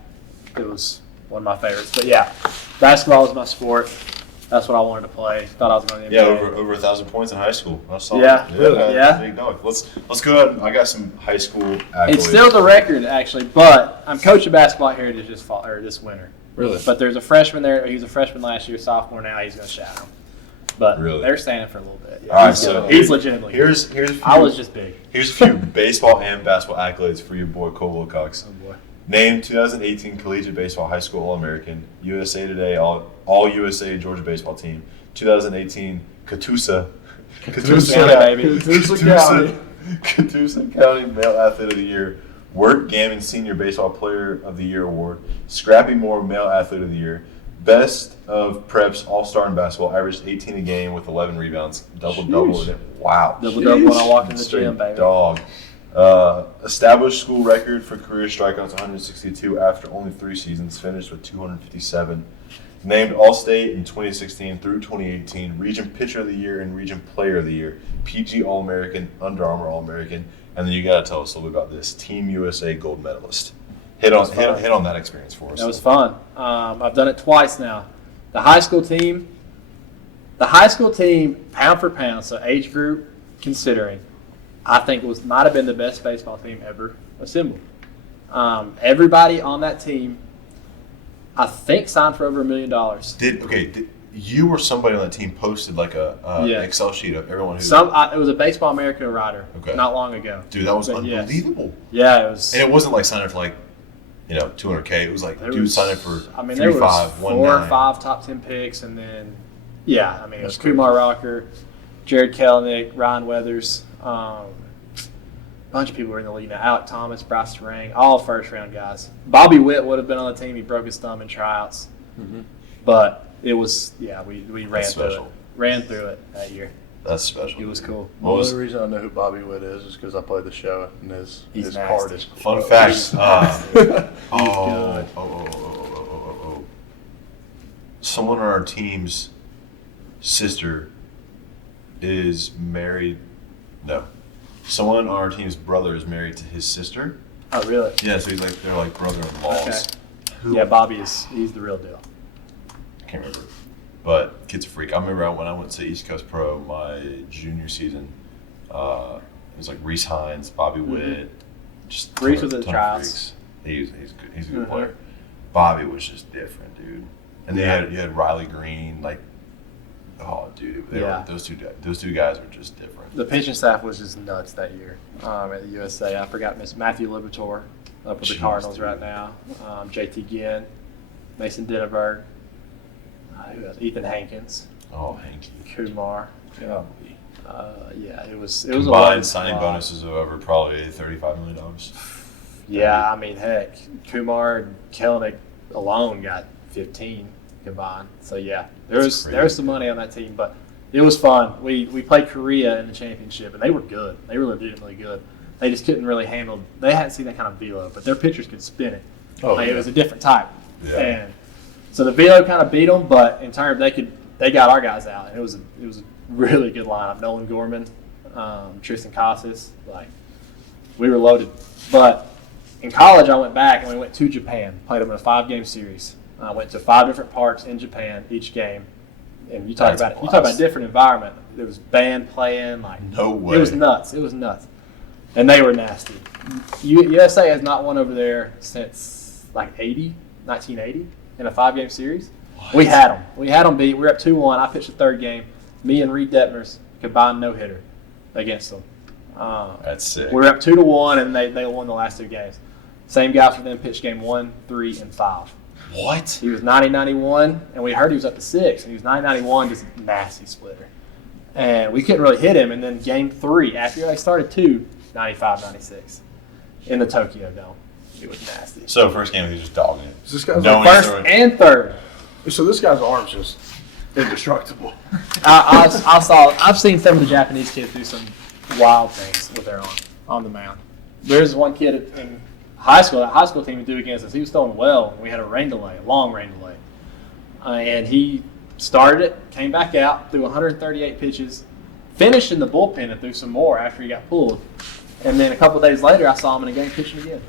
it was one of my favorites. But yeah, basketball was my sport. That's what I wanted to play. Thought I was going to Yeah, NBA. over 1,000 points in high school. I saw Yeah. it. Really? Yeah. Big dog. Let's go ahead. I got some high school accolades. It's still the record, actually, but I'm coaching basketball at Heritage this winter. really. But there's a freshman there. He was a freshman last year, sophomore now. He's going to shadow him. But Really? they're standing for a little bit. Yeah, All right, he's so good. He's legitimately good. Here's a few, I was just big. here's a few baseball and basketball accolades for your boy Cole Wilcox. Oh, boy. Named 2018 Collegiate Baseball High School All-American, USA Today All USA Georgia Baseball Team, 2018 Catoosa County, baby. Catoosa County Male Athlete of the Year, Wirt Gammon Senior Baseball Player of the Year Award, Scrappy Moore Male Athlete of the Year, Best of Preps All-Star in Basketball, averaged 18 a game with 11 rebounds, double-double. Wow. Double-double when I walked in the Straight gym, baby. dog. Established school record for career strikeouts, 162 after only 3 seasons, finished with 257. Named All-State in 2016 through 2018, Region Pitcher of the Year and Region Player of the Year, PG All-American, Under Armour All-American, and then you got to tell us a little bit about this Team USA gold medalist. Hit on that experience for us. That was fun. I've done it twice now. The high school team, pound for pound, so age group considering, I think might have been the best baseball team ever assembled. Everybody on that team, I think, signed for over $1 million. Did you or somebody on that team posted like a Yeah. Excel sheet of everyone who? It was a Baseball America writer Okay. not long ago. Dude, that was But yes. unbelievable. Yeah, it was. And it wasn't like signing for like, $200K. It was like There dude was- signing for there 3.5, was 4 or 1.9. 5 top 10 picks, and then it was That's Kumar Rocker, Jared Kelenic, Ryan Weathers, a bunch of people were in the league now. Alec Thomas, Bryce Terang, all first round guys. Bobby Witt would have been on the team. He broke his thumb in tryouts, but it was we ran That's through special. it. Ran through it that year. That's special. It was cool. The only reason I know who Bobby Witt is because I played the show, and his He's card nasty. is Fun closed. fact. good. Someone on our team's sister is married. No. Someone on our team's brother is married to his sister. Oh, really? Yeah, so they're like brother-in-laws. Okay. Yeah, he's the real deal. I can't remember. But kid's a freak. I remember when I went to East Coast Pro my junior season, it was like Reese Hines, Bobby Witt, just Reese ton was of at the tryouts. freaks. He's good. He's a good Mhm. player. Bobby was just different, dude. And then you had Riley Green, like, oh, dude, those two guys were just different. The pitching staff was just nuts that year at the USA. I forgot Miss Matthew Liberatore up with the Cardinals right now. JT Ginn, Mason Ditterberg, who else? Ethan Hankins. Oh, Hanky. Kumar. Yeah. It was a Combined signing bonuses of over probably $35 million. Yeah, I mean, heck, Kumar and Kelenic alone got 15 combined. So yeah, there was some money on that team, but it was fun. We played Korea in the championship, and they were good. They were legitimately good. They just couldn't really handle. They hadn't seen that kind of velo, but their pitchers could spin it. It was a different type. Yeah. And so the velo kind of beat them, but in terms they got our guys out, and it was a really good lineup. Nolan Gorman, Tristan Casas, like we were loaded. But in college, I went back and we went to Japan, played them in a 5-game series. I went to 5 different parks in Japan each game, and you talk about different environment. There was band playing, like no way. It was nuts. And they were nasty. USA has not won over there since like 1980 in a 5-game series. What? We had them beat. We were up 2-1. I pitched the 3rd game. Me and Reed Detmers combined no-hitter against them. That's sick. We were up 2-1, and they won the last 2 games. Same guy for them pitched game 1, 3, and 5. What? He was 90-91, and we heard he was up to 6, and he was 90-91, just a nasty splitter. And we couldn't really hit him, and then game 3, after they started 2, 95-96 in the Tokyo Dome. It was nasty. So first game, he was just dogging it. This guy's First and 3rd. So this guy's arm's just indestructible. I've seen some of the Japanese kids do some wild things with their arm on the mound. There's one kid in high school, that high school team would do against us. He was throwing well. We had a long rain delay. And he started it, came back out, threw 138 pitches, finished in the bullpen and threw some more after he got pulled. And then a couple of days later, I saw him in a game pitching again.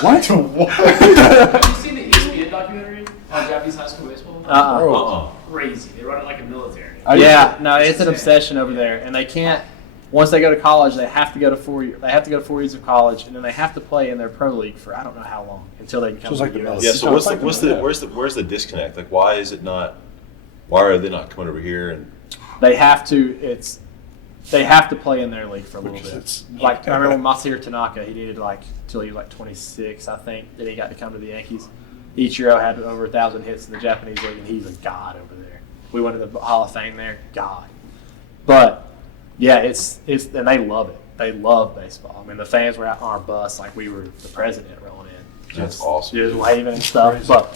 What? Have you seen the ESPN documentary on Japanese high school baseball? Crazy. They run it like a military. It's an obsession over there, and they can't. Once they go to college, they have to go to 4 years. They have to go to 4 years of college, and then they have to play in their pro league for I don't know how long until they become. So it's like the Yeah. So where's the disconnect? Like, why is it not? Why are they not coming over here? And They have to. They have to play in their league for a little bit. Like I remember Masahiro Tanaka, he needed till he was 26, I think. Then he got to come to the Yankees. Ichiro had over 1,000 hits in the Japanese league, and he's a god over there. We went to the Hall of Fame there, god. But yeah, it's and they love it. They love baseball. I mean, the fans were out on our bus like we were the president rolling in. That's awesome. Just waving and stuff. But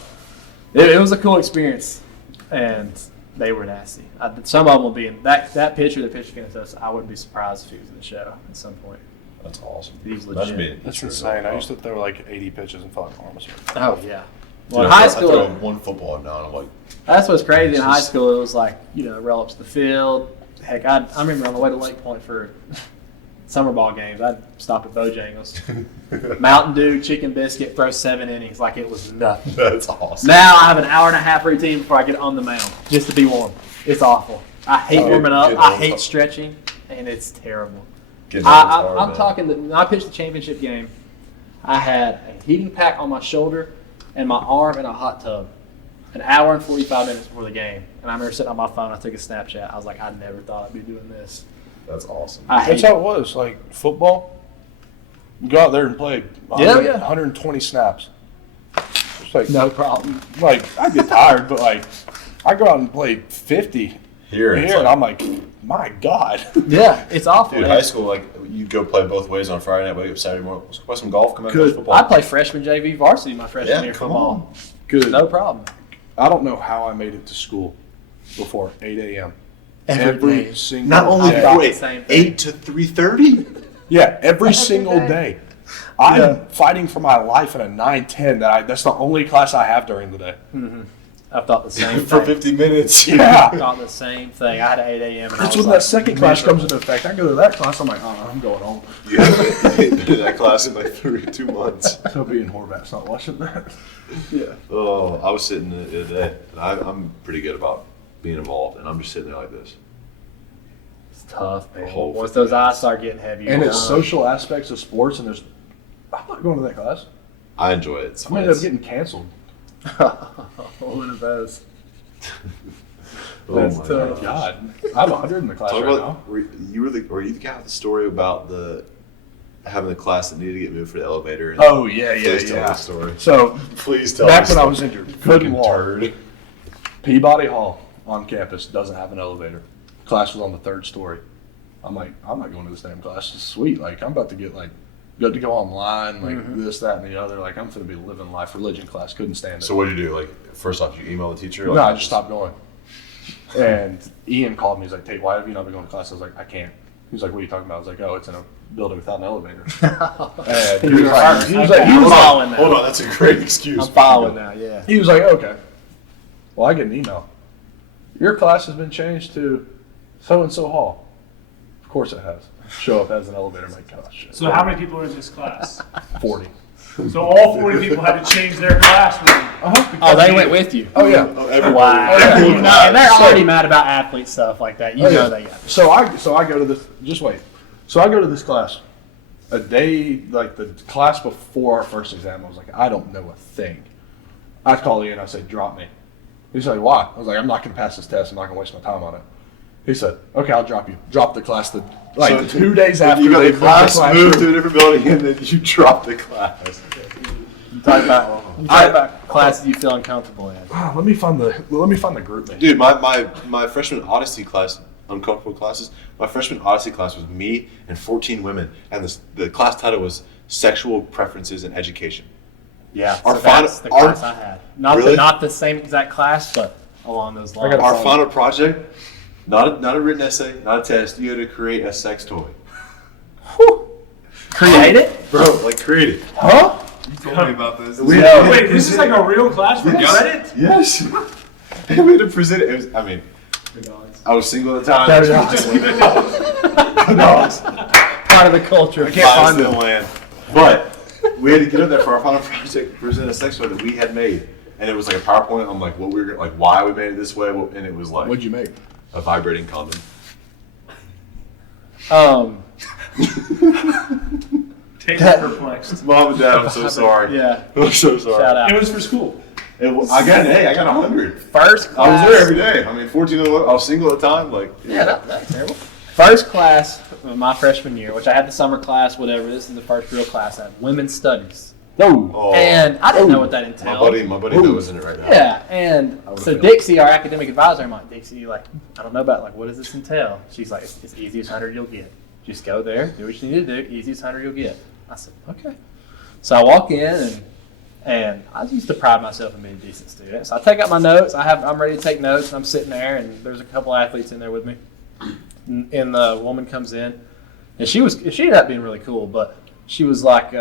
it was a cool experience, and they were nasty. Some of them will be in that pitcher that pitched against us. I wouldn't be surprised if he was in the show at some point. That's awesome. He's legit. That's insane. I used to throw like 80 pitches and felt like arm was hurt. Oh yeah. Well, in high I school, throw one football now, and I'm like, that's what's crazy. In high school, it was like roll up to the field. Heck, I remember on the way to Lake Point for summer ball games, I'd stop at Bojangles. Mountain Dew, chicken biscuit, throw 7 innings like it was nothing. that's awesome. Now I have an hour and a half routine before I get on the mound just to be warm. It's awful. I hate warming up. I hate stretching, and it's terrible. I'm talking when I pitched the championship game, I had a heating pack on my shoulder and my arm in a hot tub. An hour and 45 minutes before the game. And I remember sitting on my phone, I took a Snapchat. I was like, I never thought I'd be doing this. That's awesome. That's how it was. Like football, you go out there and play 120 snaps. It's like, No problem. Like, I get tired, but like, I go out and play 50 Here, and I'm like, my God. Yeah, it's awful. Dude, high school, like, you'd go play both ways on Friday night, wake up Saturday morning, let's go play some golf, come out and play football. I play freshman JV varsity my freshman year football. Good. No problem. I don't know how I made it to school before 8 a.m. Every day. Single Not only day. Wait, 8 to 3:30? Yeah, every single day. I'm fighting for my life in a 9-10. That's the only class I have during the day. Mm-hmm. I've thought the same For thing. 50 minutes. Yeah. I thought the same thing. I had an 8 a.m. and That's I was when like, that second class comes into effect. I go to that class, I'm like, oh, I'm going home. You haven't been to that class in like 2 months. So being Horvat's not watching that. Yeah. Oh, I was sitting the other day, and I'm pretty good about being involved, and I'm just sitting there like this. It's tough, man. Whole Once 50 those minutes. eyes start getting heavy. And you're it's done. social aspects of sports, and I'm not going to that class. I enjoy it. I might end up getting canceled. One of those. Oh That's my tough. God, I'm 100 in the class Talk right about, were you the guy with the story about having the class that needed to get moved for the elevator? now. Oh, yeah. Please tell the story. So, Please tell back the when I story. was injured, couldn't Fucking walk. turd. Peabody Hall on campus doesn't have an elevator. Class was on the 3rd story. I'm like, I'm not going to this damn class. It's sweet. Like, I'm about to get, like, good to go online, like, this, that, and the other. Like, I'm going to be living life. Religion class. Couldn't stand it. So what did you do? Like, first off, you email the teacher? No, Like, I just stopped going. And Ian called me. He's like, Tate, why have you not been going to class? I was like, I can't. He was like, what are you talking about? I was like, oh, it's in a building without an elevator. And he was like, Hold on, that's a great excuse. I'm following now, yeah. he was like, okay. Well, I get an email. Your class has been changed to so-and-so hall. Of course it has. Show up as an elevator. I'm like, gosh. So how many people are in this class? 40. So all 40 people had to change their classroom. Oh, they went with you. Oh, yeah. Oh, everyone. Wow. Everyone. You know, and they're already mad about athlete stuff like that. You Oh, know yeah. they got it. So I go to this. Just wait. So I go to this class a day, like the class before our first exam. I was like, I don't know a thing. I call Ian. I say, drop me. He's like, why? I was like, I'm not going to pass this test. I'm not going to waste my time on it. He said, okay, I'll drop you. Drop the class. So 2 days after you got they the class, moved moved to a different building, and then you dropped the class. Talk about classes you feel uncomfortable in. Let me find the group name. Dude, my freshman Odyssey class, uncomfortable classes, my freshman Odyssey class was me and 14 women, and the class title was Sexual Preferences in Education. Yeah, Our so that's final- the class I had. Not Really? not the same exact class, but along those lines. got Our final project, not a written essay, not a test, you had to create a sex toy. Create it? Bro, like create it. Huh? You told me about this. Wait, this is like a real class for credit? Yes. And we had to present it. It was, I mean, I was single at the time. Dogs. Part of the culture. I can't find the land. But we had to get up there for our final project, present a sex toy that we had made. And it was like a PowerPoint on like what we were like why we made it this way, and it was like What'd you make? a vibrating condom. Tate's perplexed. Mom and Dad, I'm so sorry. Yeah. I'm so sorry. Shout out. It was for school. I got an A. I got 100. First class. I was there every day. I mean, 14 of them. I was single at the time. Like, Yeah, that's terrible. First class of my freshman year, which I had the summer class, whatever. This is the first real class I had. Women's studies. No. oh, And I didn't know what that my entailed. buddy knows in it right now. Yeah, and would've so failed. Dixie, our academic advisor, I'm like, Dixie, like, I don't know about, like, what does this entail? She's like, it's easiest 100 you'll get. Just go there, do what you need to do, easiest 100 you'll get. I said, okay. So I walk in, and I used to pride myself in being a decent student. So I take out my notes, I'm ready to take notes, and I'm sitting there, and there's a couple athletes in there with me. And the woman comes in, and she ended up being really cool, but she was like,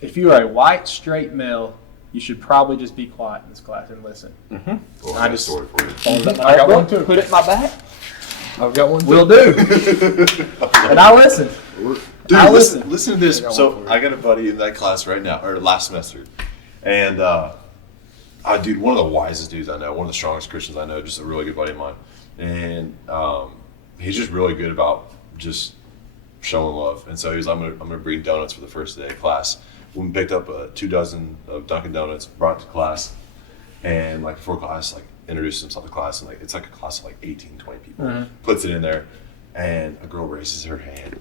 if you are a white, straight male, you should probably just be quiet in this class and listen. Well, I got a story for you. I got one too. Put it in my bag. I've got one. Will do. And I listen. Dude, I listen to this. I got one So for you. I got a buddy in that class right now, or last semester, and dude, one of the wisest dudes I know, one of the strongest Christians I know, just a really good buddy of mine, and he's just really good about just showing love. And so he was, I'm gonna bring donuts for the first day of class. We picked up 2 dozen of Dunkin' Donuts, brought it to class, and like before class, like introduced himself to class, and like it's like a class of like 18, 20 people, puts it in there, and a girl raises her hand.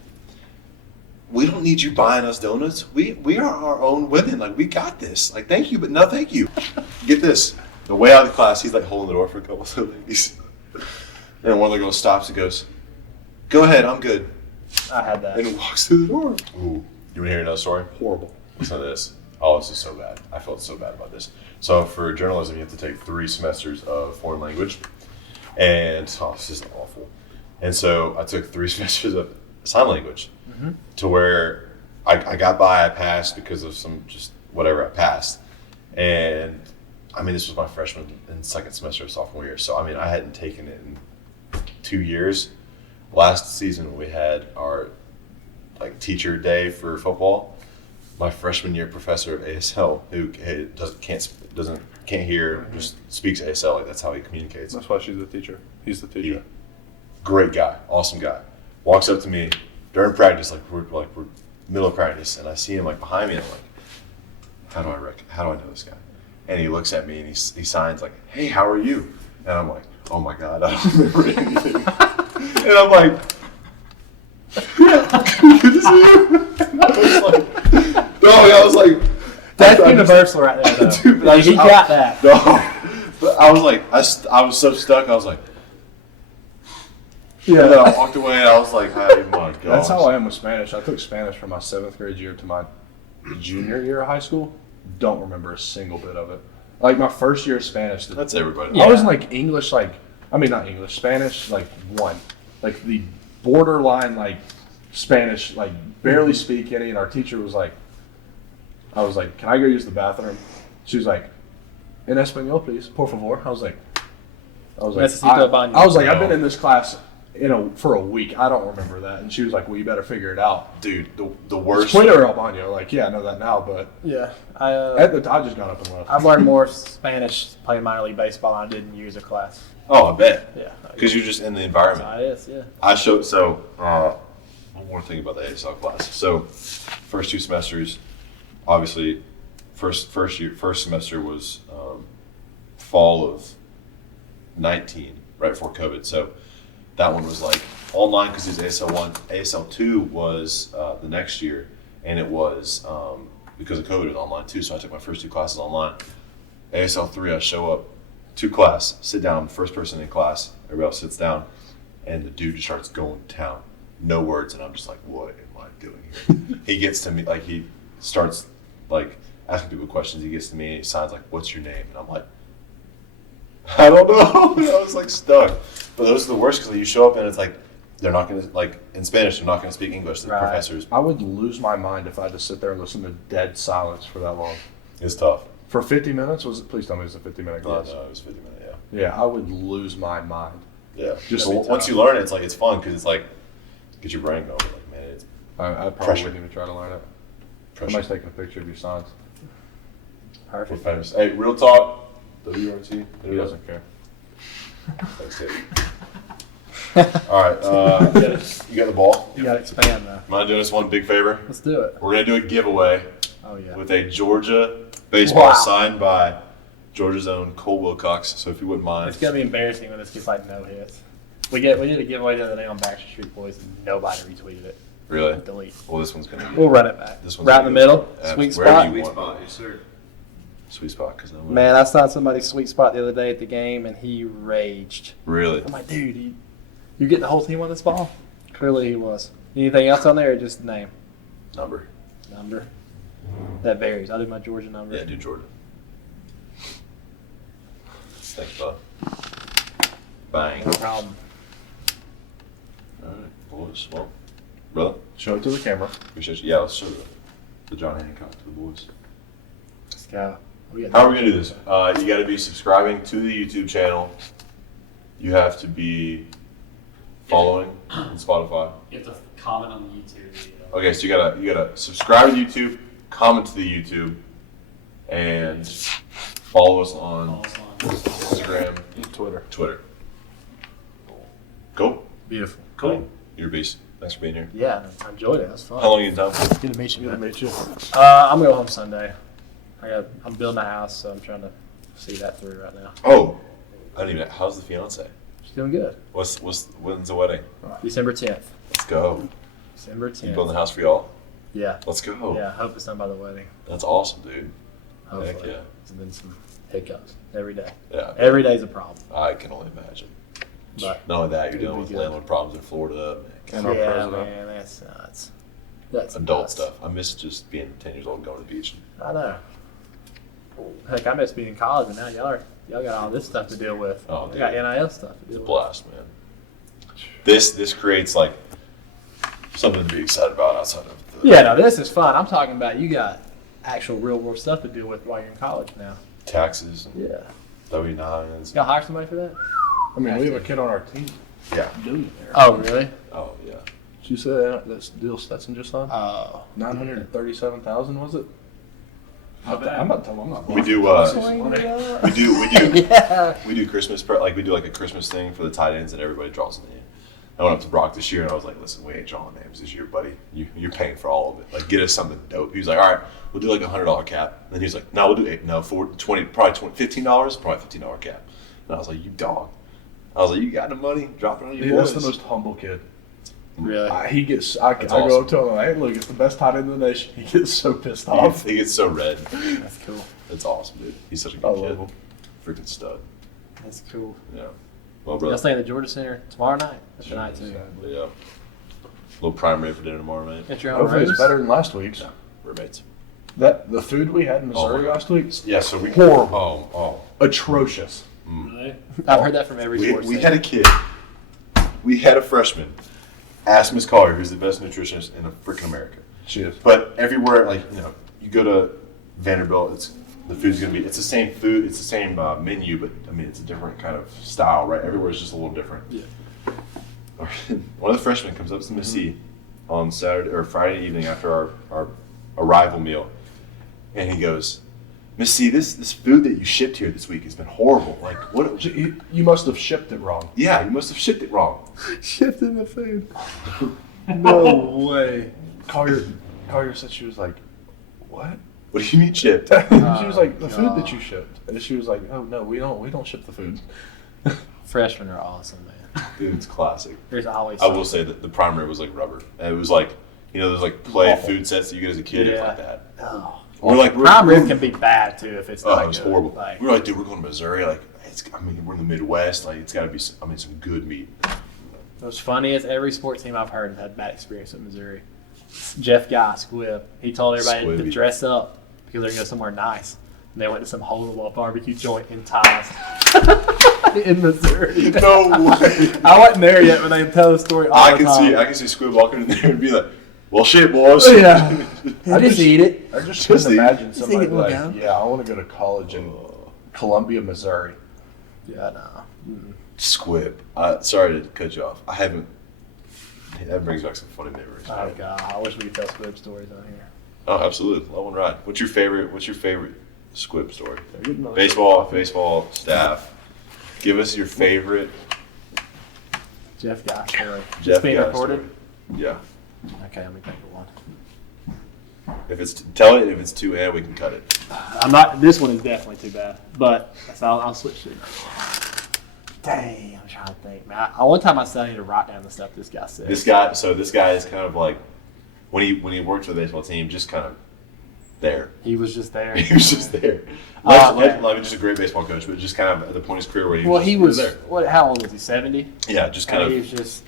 We don't need you buying us donuts. We are our own women. Like, we got this. Like, thank you, but no thank you. Get this. The way out of the class, he's like holding the door for a couple of the ladies. And one of the girls stops and goes, go ahead, I'm good. I had that. And walks through the door. Ooh. You want to hear another story? Horrible. Listen to this. Oh, this is so bad. I felt so bad about this. So for journalism, you have to take 3 semesters of foreign language. And, this is awful. And so I took 3 semesters of sign language to where I got by, I passed because of some just whatever I passed. And, I mean, this was my freshman and second semester of sophomore year. So, I mean, I hadn't taken it in 2 years. Last season, we had our, like, teacher day for football. My freshman year professor of ASL, who can't hear, just speaks ASL, like that's how he communicates. That's why she's the teacher. He's the teacher. Great guy, awesome guy. Walks up to me during practice, like we're middle of practice, and I see him like behind me, and I'm like, how do I know this guy? and he looks at me and he signs like, "Hey, how are you?" And I'm like, "Oh my God, I don't remember anything." And I'm like, "Good to see you." I was like, That's universal right there, though. Dude, but He got that. No, but I was like, I was so stuck. I was like, Yeah. And then I walked away and I was like, "Oh my God." That's how I am with Spanish. I took Spanish from my 7th grade year to my junior year of high school. Don't remember a single bit of it. Like my first year of Spanish. That's everybody. I was in like English, not English, Spanish, like 1. Like the borderline, like Spanish, like barely speak any. And our teacher was like, I was like, "Can I go use the bathroom?" She was like, "En español, please, por favor." I was like, Necesito baño. I was like, I've been in this class for a week. I don't remember that. And she was like, "Well, you better figure it out." Dude, the worst. Puerto El Baño. Like, yeah, I know that now, but Yeah. I just got up and left. I've learned more Spanish playing minor league baseball than I did in years of class. Oh, I bet. Yeah. Because you're just in the That's environment. how it is, yeah. I showed one more thing about the ASL class. So, first 2 semesters, obviously, first semester was fall of 19, right before COVID. So that one was like online because it was ASL 1. ASL 2 was the next year, and it was because of COVID, it was online too. So I took my first 2 classes online. ASL 3, I show up to class, sit down, first person in class, everybody else sits down, and the dude just starts going to town. No words, and I'm just like, "What am I doing here?" He gets to me, like he starts like asking people questions. He gets to me and he signs like, "What's your name?" And I'm like, "I don't know." And I was like stuck. But those are the worst because you show up and it's like they're not gonna, like in Spanish, they're not gonna speak English. The Right. professors. I would lose my mind if I had to sit there and listen to dead silence for that long. It's tough. For 50 minutes? Please tell me it was a 50-minute No, class. it was 50 minutes. Yeah, I would lose my mind. Yeah. Just But once you learn it, it's like it's fun because it's like get your brain going. Like, man, it's I probably Pressure. wouldn't even try to learn it. pressure. Somebody's taking a picture of your signs. We're Perfect. famous. Hey, real talk. WRT. He doesn't care. Thanks, Tate. All right. You got the ball. You got to expand, though. Mind doing us one big favor? Let's do it. We're gonna do a giveaway Oh, yeah. with a Georgia baseball Wow. signed by Georgia's own Cole Wilcox. So if you wouldn't mind, It's going to be embarrassing when this gets like no hits. We did a giveaway the other day on Baxter Street Boys, and nobody retweeted it. really. Delete. Well, this one's gonna be. We'll run it back. This one's Right in gonna the be- middle. Sweet wherever spot. you Sweet want. spot, yes, sir. Sweet spot, because Man, I saw somebody's sweet spot the other day at the game, and he raged. really. I'm like, dude, you getting the whole team on this ball? Clearly he was. Anything else on there, or just name? Number. Number? That varies. I do my Georgia number. Yeah, do Georgia. Thanks, bud. Bang. No problem. All right, boys. Well, brother, Show it to the camera. appreciate you. Yeah, let's show the John Hancock to the boys. Let's go. How are we gonna do this? You got to be subscribing to the YouTube channel. You have to be following on Spotify. You have to comment on the YouTube video. Okay, so you gotta subscribe to YouTube, comment to the YouTube, and follow us on Instagram, Twitter. Cool. Beautiful. Cool. You're a beast. Thanks for being here. Yeah, I enjoyed it. That was fun. How long are you in town? Good to meet you. Good to Man. meet you. I'm gonna go home Sunday. I'm building a house, so I'm trying to see that through right now. Oh, I don't even. How's the fiance? She's doing good. When's the wedding? December 10th. Let's go. December You 10th. building a house for y'all? Yeah. Let's go. Yeah. I hope it's done by the wedding. That's awesome, dude. Hopefully. Heck yeah. There's been some hiccups every day. Yeah. Every day's a problem. I can only imagine. But Not only that, you're It'll dealing be with good. landlord problems in Florida, And our yeah, president. man, that's nuts. That's adult nuts. stuff. I miss just being 10 years old and going to the beach. I know. Heck, I miss being in college, and now y'all got all this stuff to deal with. Oh, You got NIL stuff to deal with. Blast, man. This creates like something to be excited about outside of the Yeah, no, this is fun. I'm talking about you got actual real world stuff to deal with while you're in college now. taxes and Yeah. W-9s. Y'all hire somebody for that? I mean, we have a kid on our team. Yeah. Oh, really? Oh, yeah. Did you say that deal Stetson just signed? Oh. 937,000 was it? Not bad. I'm not telling. I'm not. We do. Yeah. We do Christmas. We do like a Christmas thing for the tight ends, and everybody draws in the end. I went up to Brock this year and I was like, listen, we ain't drawing names this year, buddy. You're paying for all of it. Like, get us something dope. He was like, all right, we'll do like $100 cap. And then he was like, no, we'll do $15, probably $15 cap. And I was like, you dog. I was like, you got the money? Drop it on your boys. That's the most humble kid. Really? I go up to him and hey, look, it's the best tight end in the nation. He gets so pissed off. He gets so red. That's cool. That's awesome, dude. He's such a I good love kid. him. Freaking stud. That's cool. Yeah. Well, Y'all brother. staying at the Georgia Center tomorrow night. That's tonight too. Yeah. Little prime rib for dinner tomorrow, man. Get your own Hopefully it's rooms? better than last week's. Yeah. Roommates. The food we had in Oh Missouri my God. last week, Yeah, so we Horrible. Oh. atrocious. Really? I've heard that from every sports We center. had a kid. We had a freshman. Ask Miss Collier, who's the best nutritionist in freaking America. She is. But everywhere, like, you go to Vanderbilt, the food's gonna be. It's the same food. It's the same menu, but I mean, it's a different kind of style, right? Everywhere is just a little different. Yeah. One of the freshmen comes up to Miss C on Saturday or Friday evening after our arrival meal, and he goes, Miss C, this food that you shipped here this week has been horrible. Like, what? You must have shipped it wrong. Yeah, you must have shipped it wrong. Shipped in the food. No way. Collier said she was like, what? What do you mean shipped? She was like, the food that you shipped. And she was like, oh no, we don't ship the food. Freshmen are awesome, man. Dude, it's classic. There's always I will say that the prime rib was like rubber. And it was like, those like play Awful. food sets that you get as a kid. It was Yeah. like that. Oh. Prime rib can be bad too if it's not It was good. horrible. Like, We were like, dude, we're going to Missouri. Like, we're in the Midwest. Like, it's got to be, some good meat. what's funny is every sports team I've heard has had bad experience at Missouri. Jeff Guy, Squibb, he told everybody to Squibby. dress up because they're going to go somewhere nice. And they went to some hole-in-the-wall barbecue joint in ties in Missouri. No way. I wasn't there yet, but they tell the story all I the can time. see Squib walking in there and be like, well, shit, boys. Yeah. I just eat it. I just Just couldn't eat. imagine Just somebody eat it, like, look yeah, I want to go to college in Columbia, Missouri. Yeah, no. Squib. Sorry to cut you off. That brings back some funny memories. Oh God, I wish we could tell Squibb stories on here. Oh, absolutely. Love and ride. What's your favorite Squib story? Baseball staff. Give us your favorite Jeff Guy story. Jeff Just being Guy recorded. story. Yeah. Okay, let me think of one. If it's tell it. If it's too we can cut it. I'm not. This one is definitely too bad, but I'll switch to it. Dang, I'm trying to think, man. One time I said I need to write down the stuff this guy said. This guy is kind of like when he worked for the baseball team, just kind of there. He was just there. He was just there. Okay. Like just a great baseball coach, but just kind of at the point of his career where He was there. what? How old was he? 70. Yeah, just kind He of. was just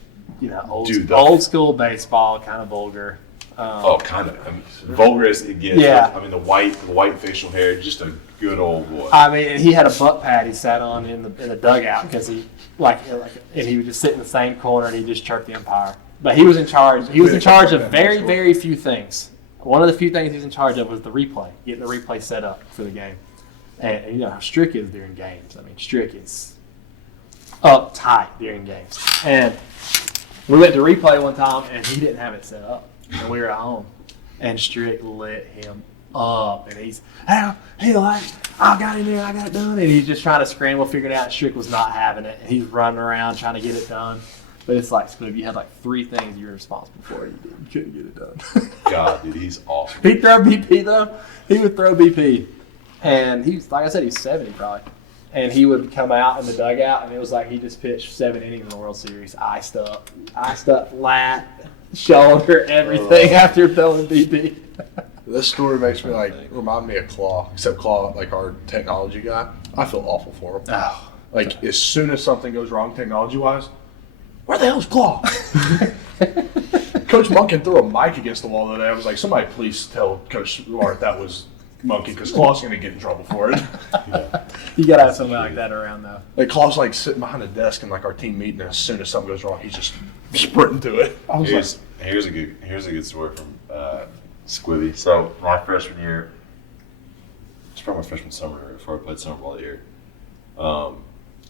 old, Dude, old school baseball, kind of vulgar. Kind of. I mean, vulgar as it gets. Yeah. I mean, the white facial hair, just a good old boy. I mean, and he had a butt pad he sat on in the dugout because he and he would just sit in the same corner and he just chirped the umpire. But he was in charge. He was in charge of very, very few things. One of the few things he was in charge of was the replay, getting the replay set up for the game. And you know how strict is during games. I mean, strict is uptight during games. And we went to replay one time and he didn't have it set up, and we were at home, and Strick lit him up, and he's I got in there, I got it done, and he's just trying to scramble, figuring out Strick was not having it, and he's running around trying to get it done. But it's like, Squibb, you had like 3 things you were responsible for, you couldn't get it done. God, dude, he's awesome. He'd throw BP though. He would throw BP, and he's like I said, he's 70 probably. And he would come out in the dugout, and it was like he just pitched 7 innings in the World Series, iced up, lat, shoulder, everything after throwing BP. This story makes me remind me of Claw, except Claw, like our technology guy. I feel awful for him. Oh, Like as soon as something goes wrong technology-wise, where the hell's Claw? Coach Monken threw a mic against the wall today. I was like, somebody please tell Coach Art that was Monkey, because Claw's going to get in trouble for it. you gotta have something like that around though. Like Claw's like sitting behind a desk in like our team meeting, and as soon as something goes wrong, he's just sprinting to it. I was Here's a good story from Squibby. So my freshman year, it's probably my freshman summer before I played summer ball that year. I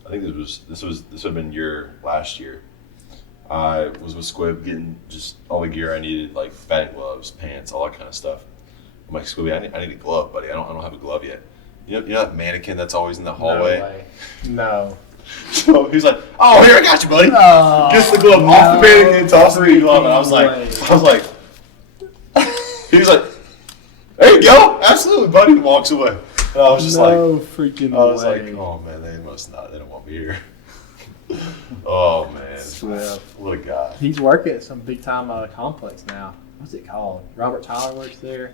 think this would have been your last year. I was with Squibb getting just all the gear I needed, like batting gloves, pants, all that kind of stuff. I'm like, Squibby, I need a glove, buddy. I don't have a glove yet. You know that mannequin that's always in the hallway? No. So he's like, "Oh, here I got you, buddy." Oh, Gets the glove off the band and tosses the glove, and I was like, he was like, "There you go, absolutely, buddy." And walks away, and I was just freaking I was way. like, "Oh man, they must not. They don't want me here." Oh man, Swift. what a guy. He's working at some big time complex now. What's it called? Robert Tyler works there.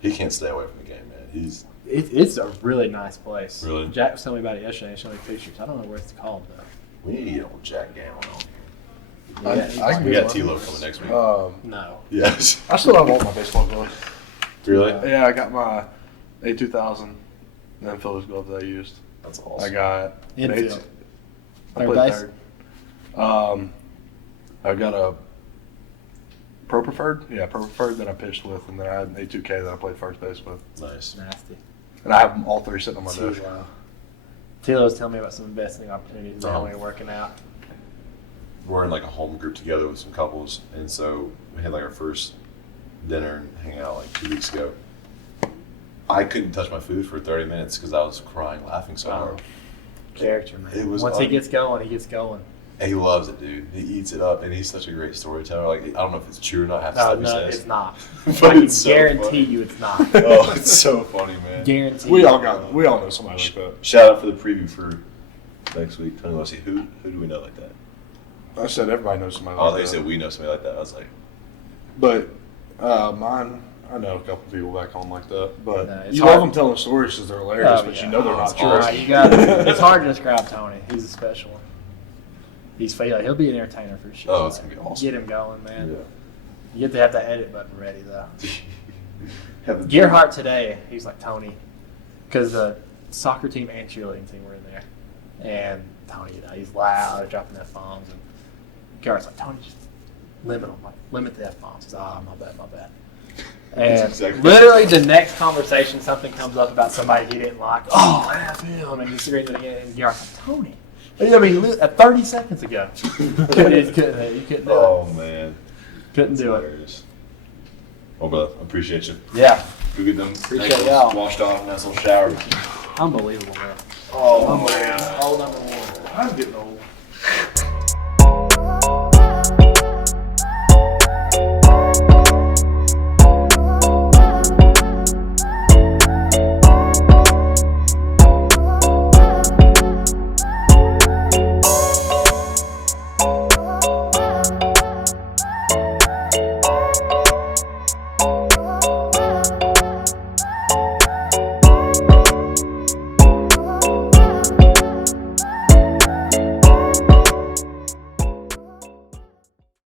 He can't stay away from the game, man. He's It's a really nice place. Really? Jack was telling me about it yesterday. He showed me pictures. I don't know what it's called though. we need to get old Jack Gamble on. Yeah, We got T-Lo coming next week. no. Yes. I still have all my baseball gloves. Really? Yeah, I got my A2000 Phillies glove that I used. That's I awesome. got Infield. I Third played base? third. I got a Pro Preferred. Yeah, Pro Preferred that I pitched with, and then I had an A2K that I played first base with. Nice. Nasty. And I have them all three sitting on my desk. Tilo was telling me about some investing opportunities that Oh. we're working out. We're in like a home group together with some couples, and so we had like our first dinner and hang out like 2 weeks ago. I couldn't touch my food for 30 minutes because I was crying, laughing so hard. Character, man. It was Once he gets going, he gets going. And he loves it, dude. He eats it up, and he's such a great storyteller. Like I don't know if it's true or not. Half the No, stuff he no, says. it's not. But I can it's so guarantee funny. you it's not. Oh, it's so funny, man. Guarantee. We you. all know somebody like that. Shout out for the preview for next week, Tony Locey. Who do we know like that? I said everybody knows somebody Oh, like they that. said we know somebody like that. I was like, But mine, I know a couple people back home like that. But No, it's you hard. love them telling stories because they're hilarious, Oh, but yeah. you know they're not It's true. awesome. Right, you got. It's hard to describe Tony. He's a special one. He'll be an entertainer for sure. Oh, it's gonna be awesome. Get him going, man. yeah. You get to have the edit button ready though. Have the- Gerhardt today, he's like Tony, because the soccer team and cheerleading team were in there, and Tony, he's loud, dropping F bombs, and Gerhardt's like, Tony, just limit them, limit the F bombs. He's like, my bad. And exactly literally the next conversation, something comes up about somebody he didn't like. Oh, F him, and he screams it again, and Gerhardt's like, Tony. I mean, 30 seconds ago. You couldn't do it. Oh man, Couldn't do it. hilarious. Well, brother, I appreciate you. Yeah. Go get them Appreciate ankles y'all. washed off, nice little shower. Unbelievable, man. Oh man. All number one. I'm getting old.